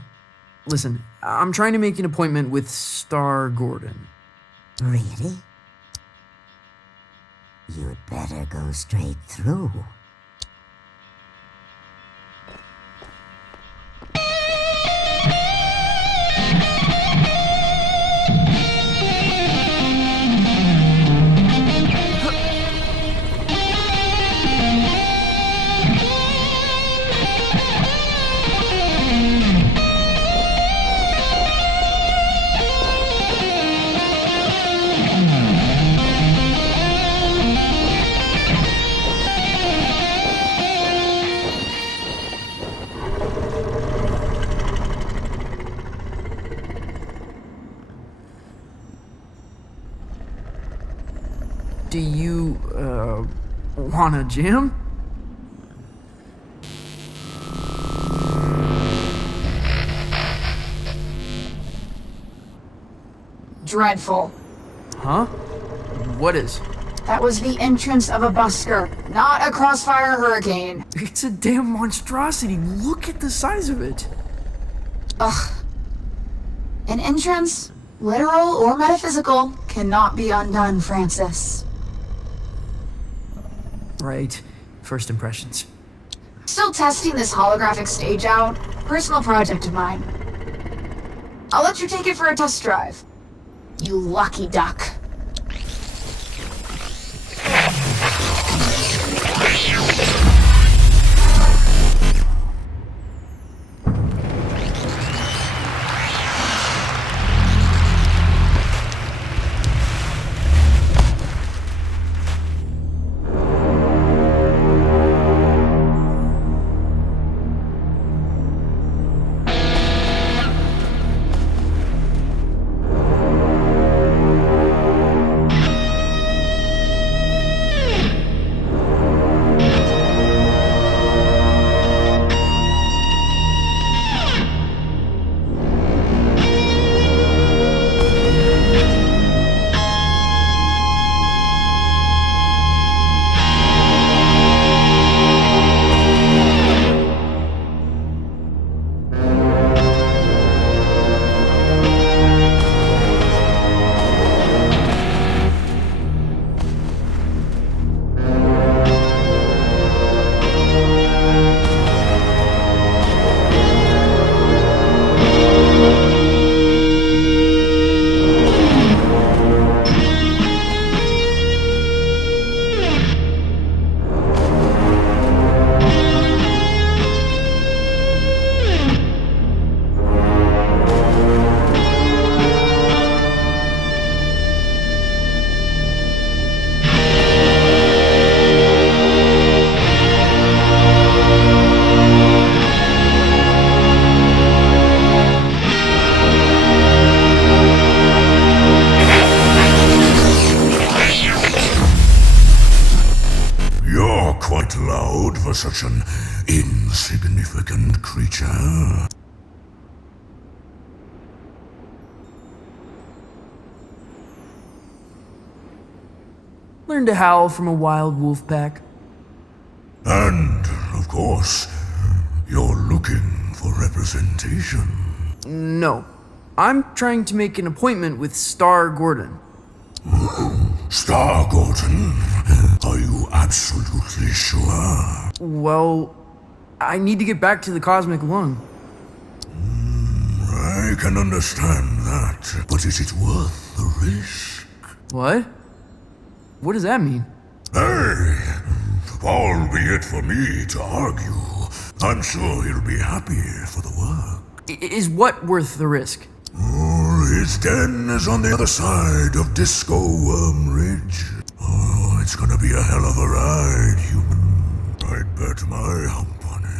Listen, I'm trying to make an appointment with Star Gordon. Really? You'd better go straight through. Do you, wanna jam? Dreadful. Huh? What is? That was the entrance of a busker, not a crossfire hurricane. It's a damn monstrosity. Look at the size of it. Ugh. An entrance, literal or metaphysical, cannot be undone, Francis. Right. First impressions. Still testing this holographic stage out. Personal project of mine. I'll let you take it for a test drive. You lucky duck. quite loud for such an insignificant creature. Learn to howl from a wild wolf pack. And, of course, you're looking for representation. No. I'm trying to make an appointment with Star Gordon. Star Gordon? Are you absolutely sure? Well, I need to get back to the Cosmic Lung. I can understand that, but is it worth the risk? What? What does that mean? Hey, albeit for me to argue, I'm sure he'll be happy for the work. Is what worth the risk? His den is on the other side of Disco Worm Ridge. Oh, it's gonna be a hell of a ride, human. I'd bet my hump on it.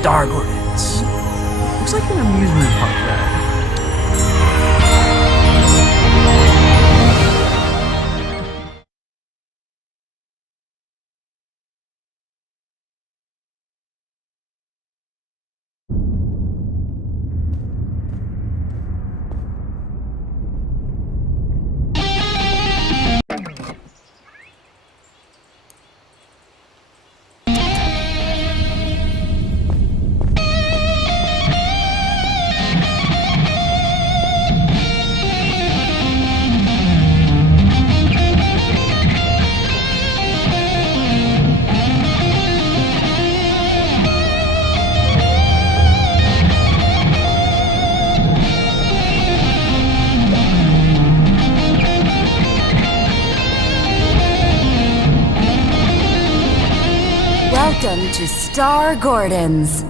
Star Gordons. Looks like an amusement park ride. Welcome to Star Gordons,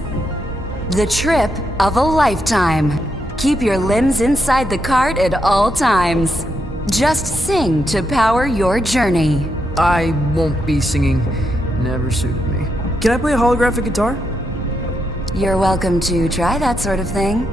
the trip of a lifetime. Keep your limbs inside the cart at all times. Just sing to power your journey. I won't be singing. Never suited me. Can I play a holographic guitar? You're welcome to try that sort of thing.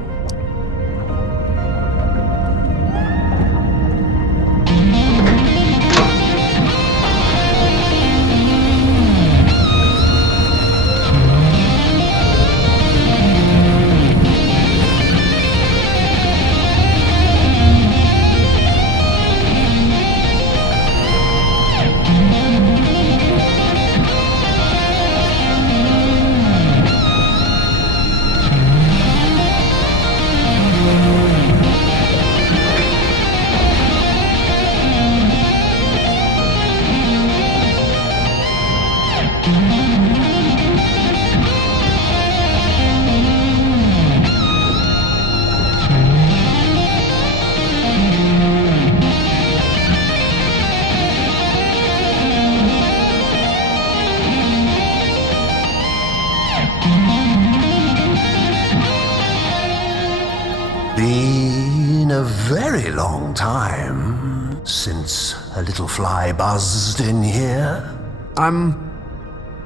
Been a very long time since a little fly buzzed in here. I'm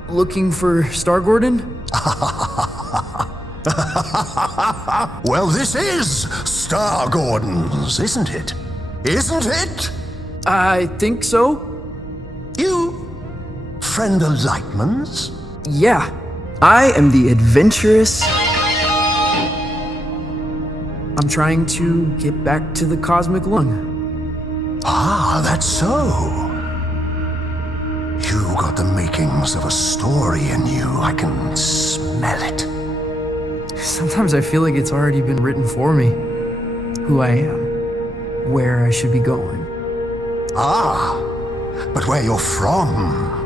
looking for Star Gordon? Well, this is Star Gordon's, isn't it? Isn't it? I think so. You friend the Lightmans? Yeah, I am the adventurous. I'm trying to get back to the cosmic lung. Ah, that's so. You got the makings of a story in you. I can smell it. Sometimes I feel like it's already been written for me. Who I am, where I should be going. Ah, but where you're from.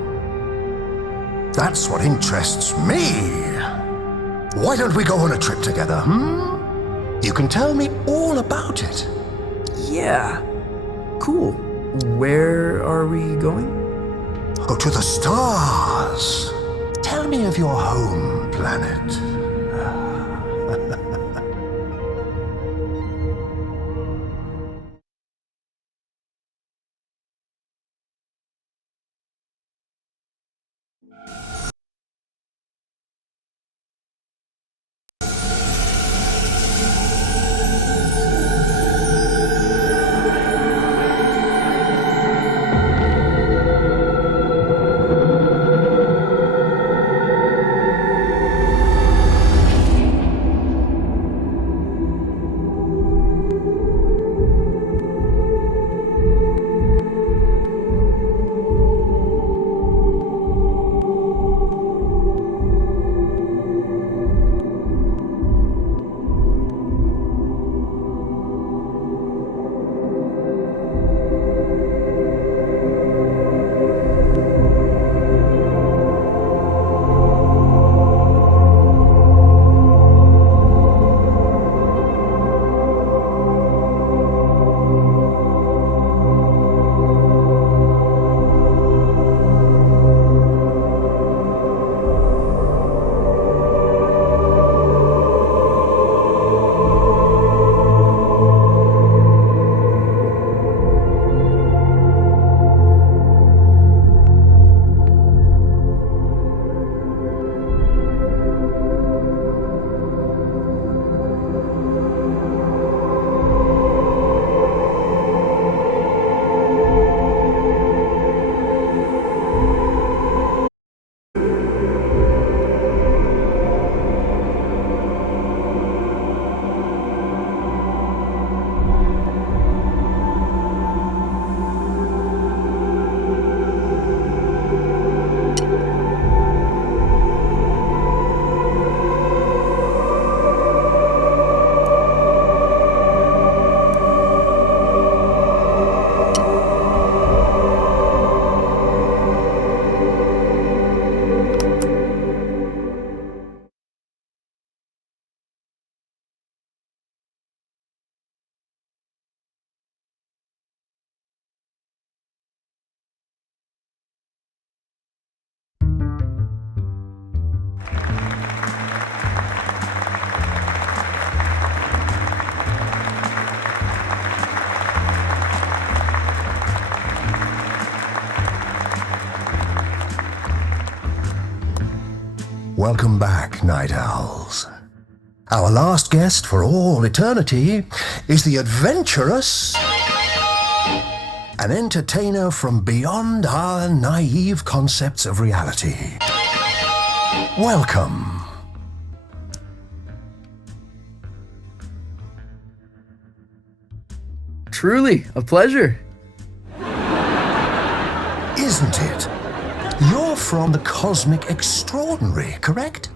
That's what interests me. Why don't we go on a trip together, You can tell me all about it. Yeah, cool. Where are we going? Oh, to the stars. Tell me of your home planet. Welcome back, Night Owls. Our last guest for all eternity is the adventurous, an entertainer from beyond our naive concepts of reality. Welcome. Truly, a pleasure. Isn't it? You're from the Cosmic Extraordinary, correct?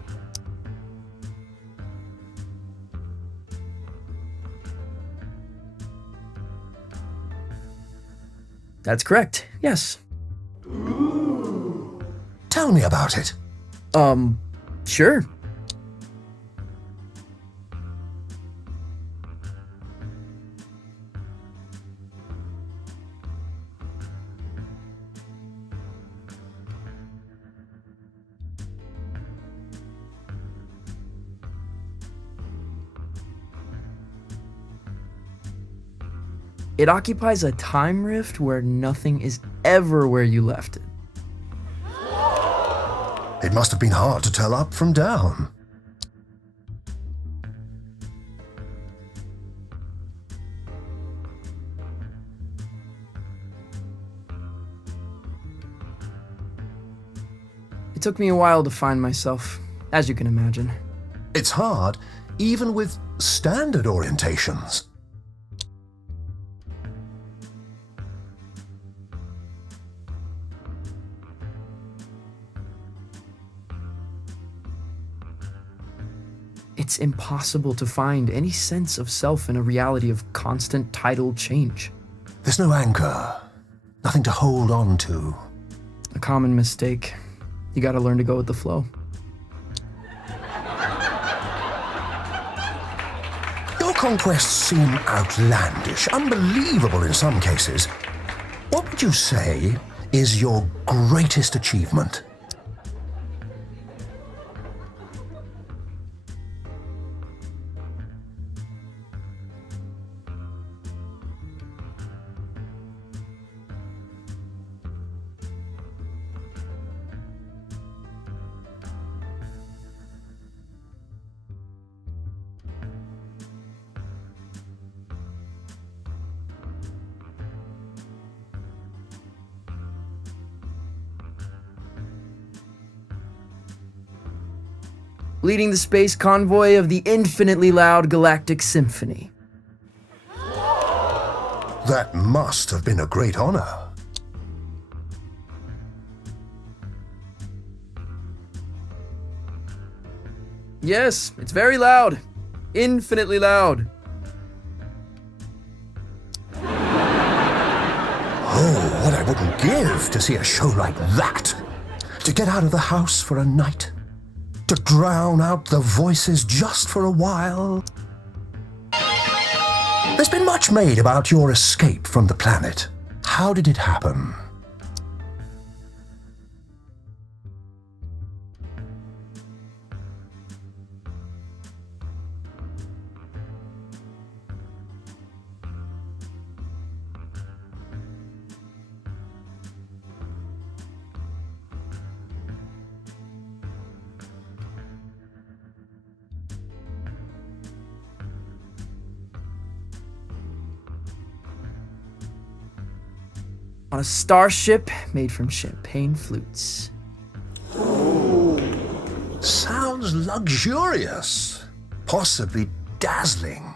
That's correct, yes. Tell me about it. Sure. It occupies a time rift where nothing is ever where you left it. It must have been hard to tell up from down. It took me a while to find myself, as you can imagine. It's hard, even with standard orientations. It's impossible to find any sense of self in a reality of constant tidal change. There's no anchor, nothing to hold on to. A common mistake. You gotta learn to go with the flow. Your conquests seem outlandish, unbelievable in some cases. What would you say is your greatest achievement? Leading the space convoy of the infinitely loud galactic symphony. That must have been a great honor. Yes, it's very loud. Infinitely loud. Oh, what I wouldn't give to see a show like that. To get out of the house for a night. To drown out the voices just for a while. There's been much made about your escape from the planet. How did it happen? On a starship made from champagne flutes. Sounds luxurious. Possibly dazzling.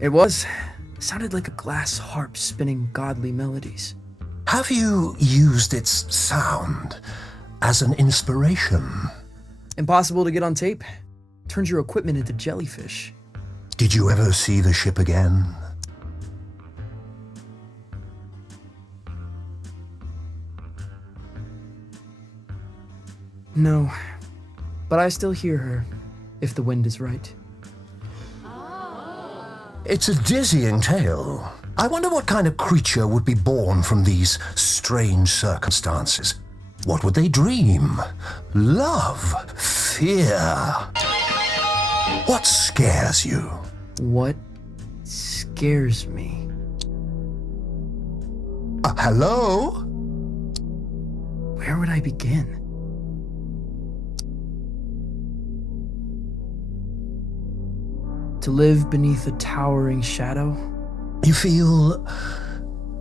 It was. It sounded like a glass harp spinning godly melodies. Have you used its sound as an inspiration? Impossible to get on tape. Turns your equipment into jellyfish. Did you ever see the ship again? No, but I still hear her, if the wind is right. It's a dizzying tale. I wonder what kind of creature would be born from these strange circumstances. What would they dream? Love? Fear? What scares you? What scares me? Hello? Where would I begin? To live beneath a towering shadow? You feel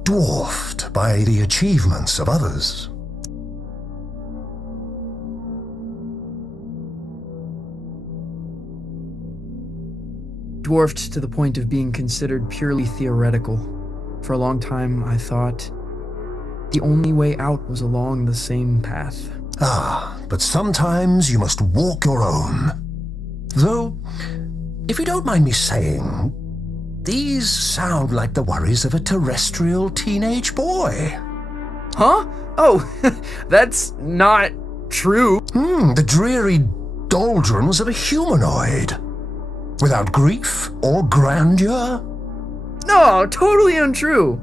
dwarfed by the achievements of others. Dwarfed to the point of being considered purely theoretical. For a long time, I thought the only way out was along the same path. But sometimes you must walk your own. Though, if you don't mind me saying, these sound like the worries of a terrestrial teenage boy. Huh? Oh, that's not true. The dreary doldrums of a humanoid. Without grief or grandeur? No, totally untrue.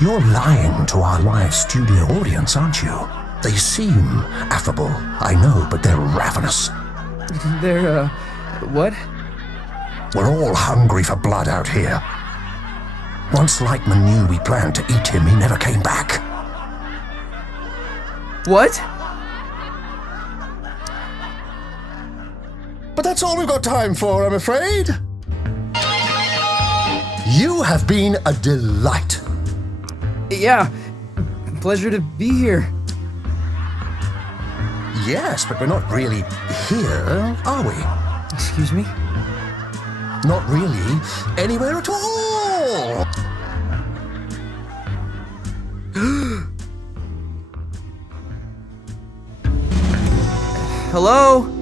You're lying to our live studio audience, aren't you? They seem affable, I know, but they're ravenous. They're, what? We're all hungry for blood out here. Once Lightman knew we planned to eat him, he never came back. What? But that's all we've got time for, I'm afraid. You have been a delight. Yeah, pleasure to be here. Yes, but we're not really here, are we? Excuse me? Not really anywhere at all! Hello?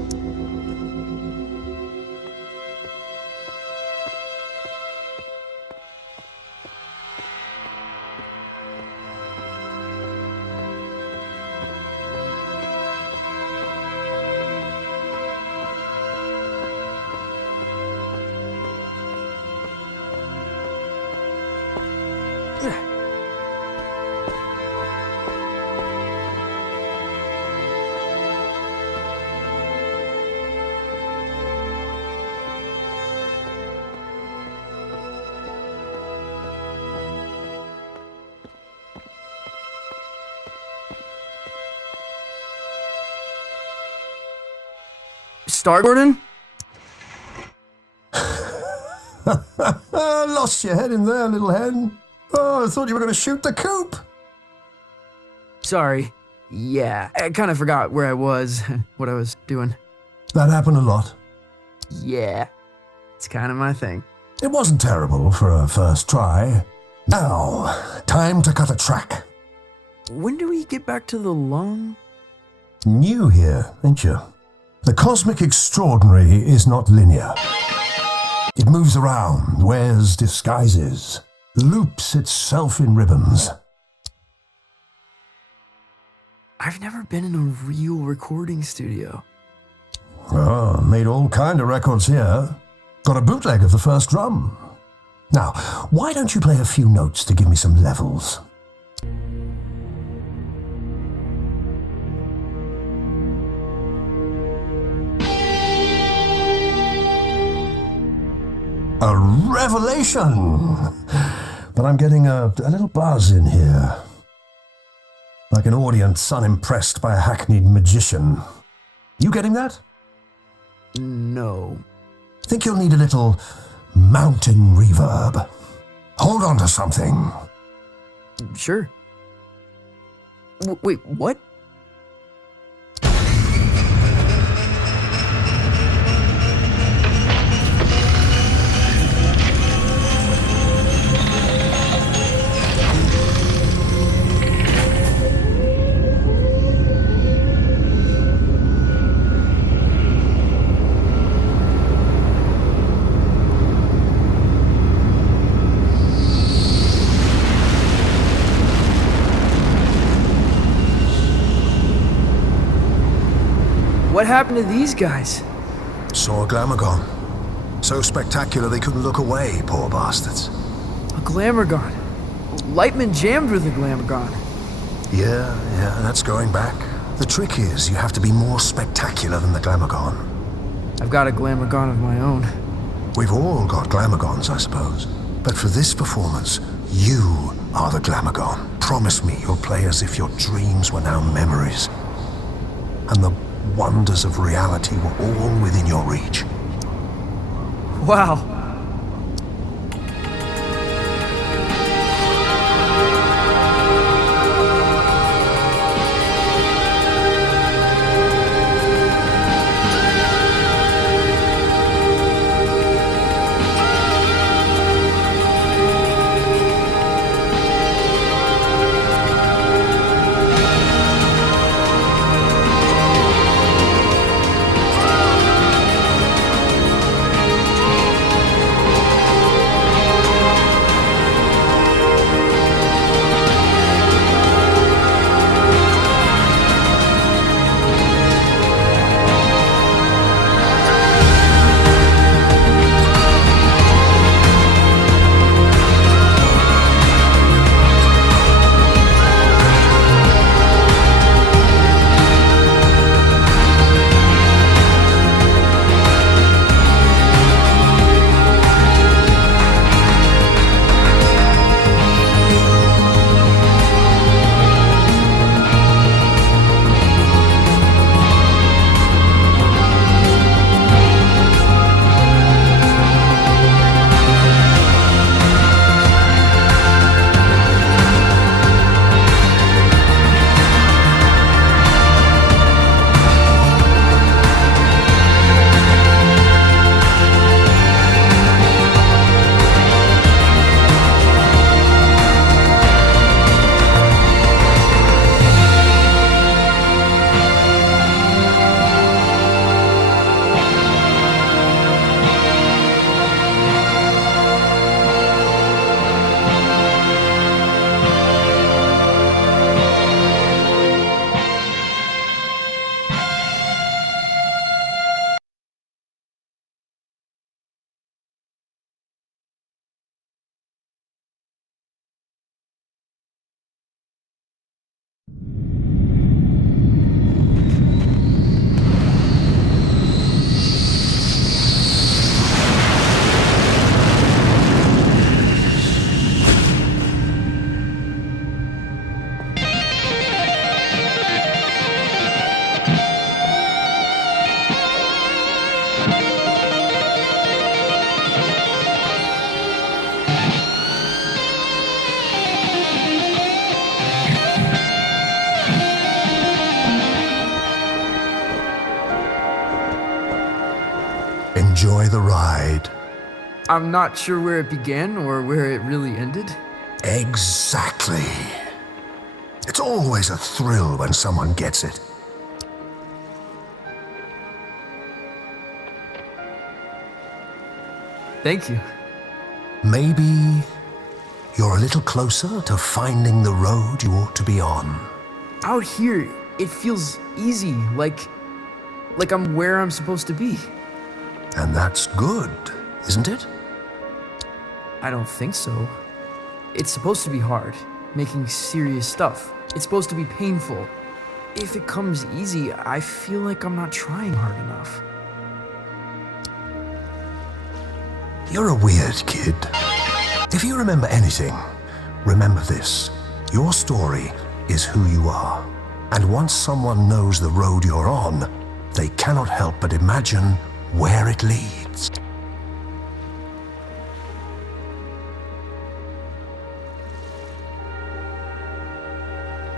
Star Gordon? Lost your head in there, little hen. Oh, I thought you were going to shoot the coop. Sorry. Yeah, I kind of forgot where I was, what I was doing. That happened a lot. Yeah, it's kind of my thing. It wasn't terrible for a first try. Now, time to cut a track. When do we get back to the long? New here, ain't you? The cosmic extraordinary is not linear. It moves around, wears disguises, loops itself in ribbons. I've never been in a real recording studio. Oh, made all kind of records here. Got a bootleg of the first drum. Now, why don't you play a few notes to give me some levels? A revelation! But I'm getting a little buzz in here. Like an audience unimpressed by a hackneyed magician. You getting that? No. Think you'll need a little mountain reverb. Hold on to something. Sure. Wait, what? What happened to these guys? Saw a Glamogon. So spectacular they couldn't look away, poor bastards. A Glamogon. Lightman jammed with a Glamogon. Yeah, that's going back. The trick is you have to be more spectacular than the Glamogon. I've got a Glamogon of my own. We've all got Glamagons, I suppose. But for this performance, you are the Glamogon. Promise me you'll play as if your dreams were now memories. And the wonders of reality were all within your reach. Wow. I'm not sure where it began or where it really ended. Exactly. It's always a thrill when someone gets it. Thank you. Maybe you're a little closer to finding the road you ought to be on. Out here, it feels easy, like I'm where I'm supposed to be. And that's good, isn't it? I don't think so. It's supposed to be hard, making serious stuff. It's supposed to be painful. If it comes easy, I feel like I'm not trying hard enough. You're a weird kid. If you remember anything, remember this. Your story is who you are. And once someone knows the road you're on, they cannot help but imagine where it leads.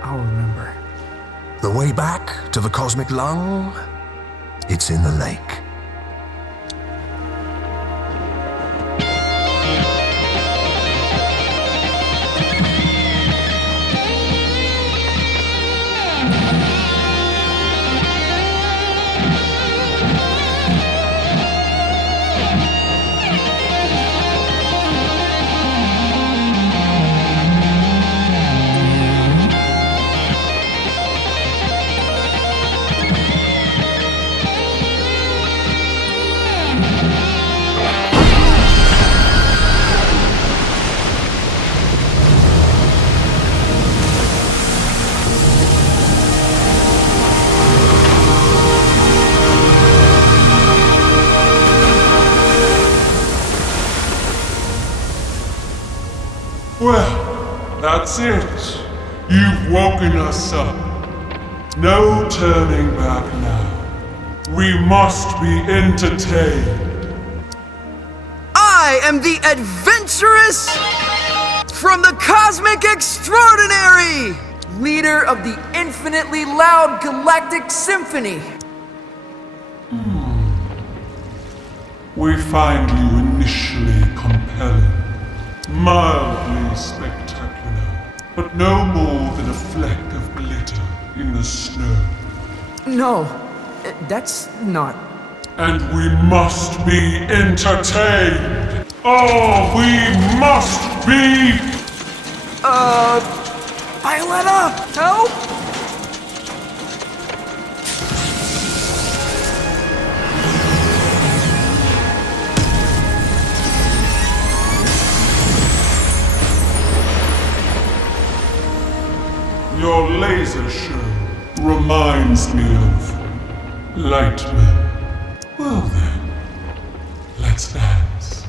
I'll remember. The way back to the cosmic lung? It's in the lake. Well, that's it. You've woken us up. No turning back now. We must be entertained. I am the adventurous from the Cosmic Extraordinary, leader of the infinitely loud Galactic Symphony. We find you initially compelling, mildly spectacular, but no more than a fleck of glitter in the snow. No, that's not. And we must be entertained. Oh, we must be. Violetta, help! Your laser show reminds me of Lightman. Well then, let's dance.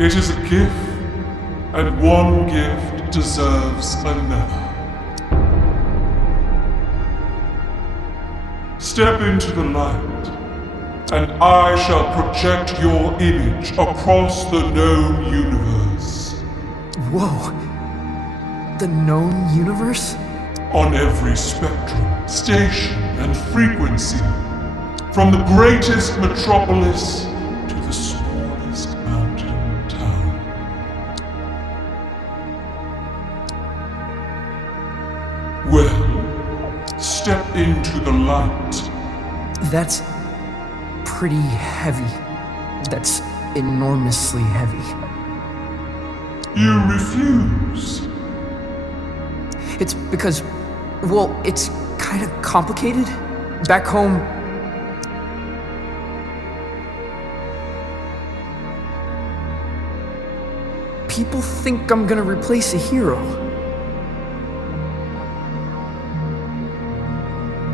It is a gift, and one gift deserves another. Step into the light, and I shall project your image across the known universe. Whoa. The known universe? On every spectrum, station, and frequency, from the greatest metropolis to the smallest mountain town. Well, step into the light. That's pretty heavy. That's enormously heavy. You refuse. It's because, well, it's kind of complicated. Back home, people think I'm gonna replace a hero.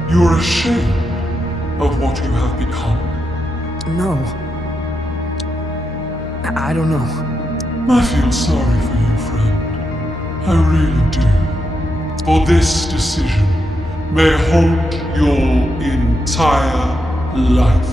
You're ashamed of what you have become. No. I don't know. I feel sorry for you, friend. I really do. For this decision may haunt your entire life.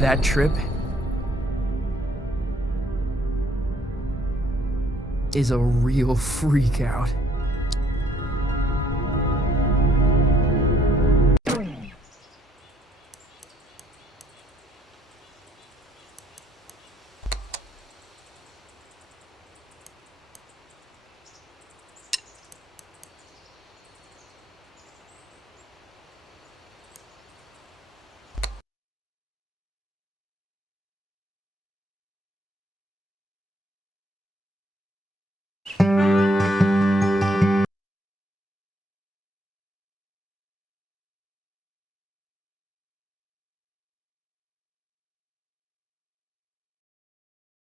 That trip is a real freak out.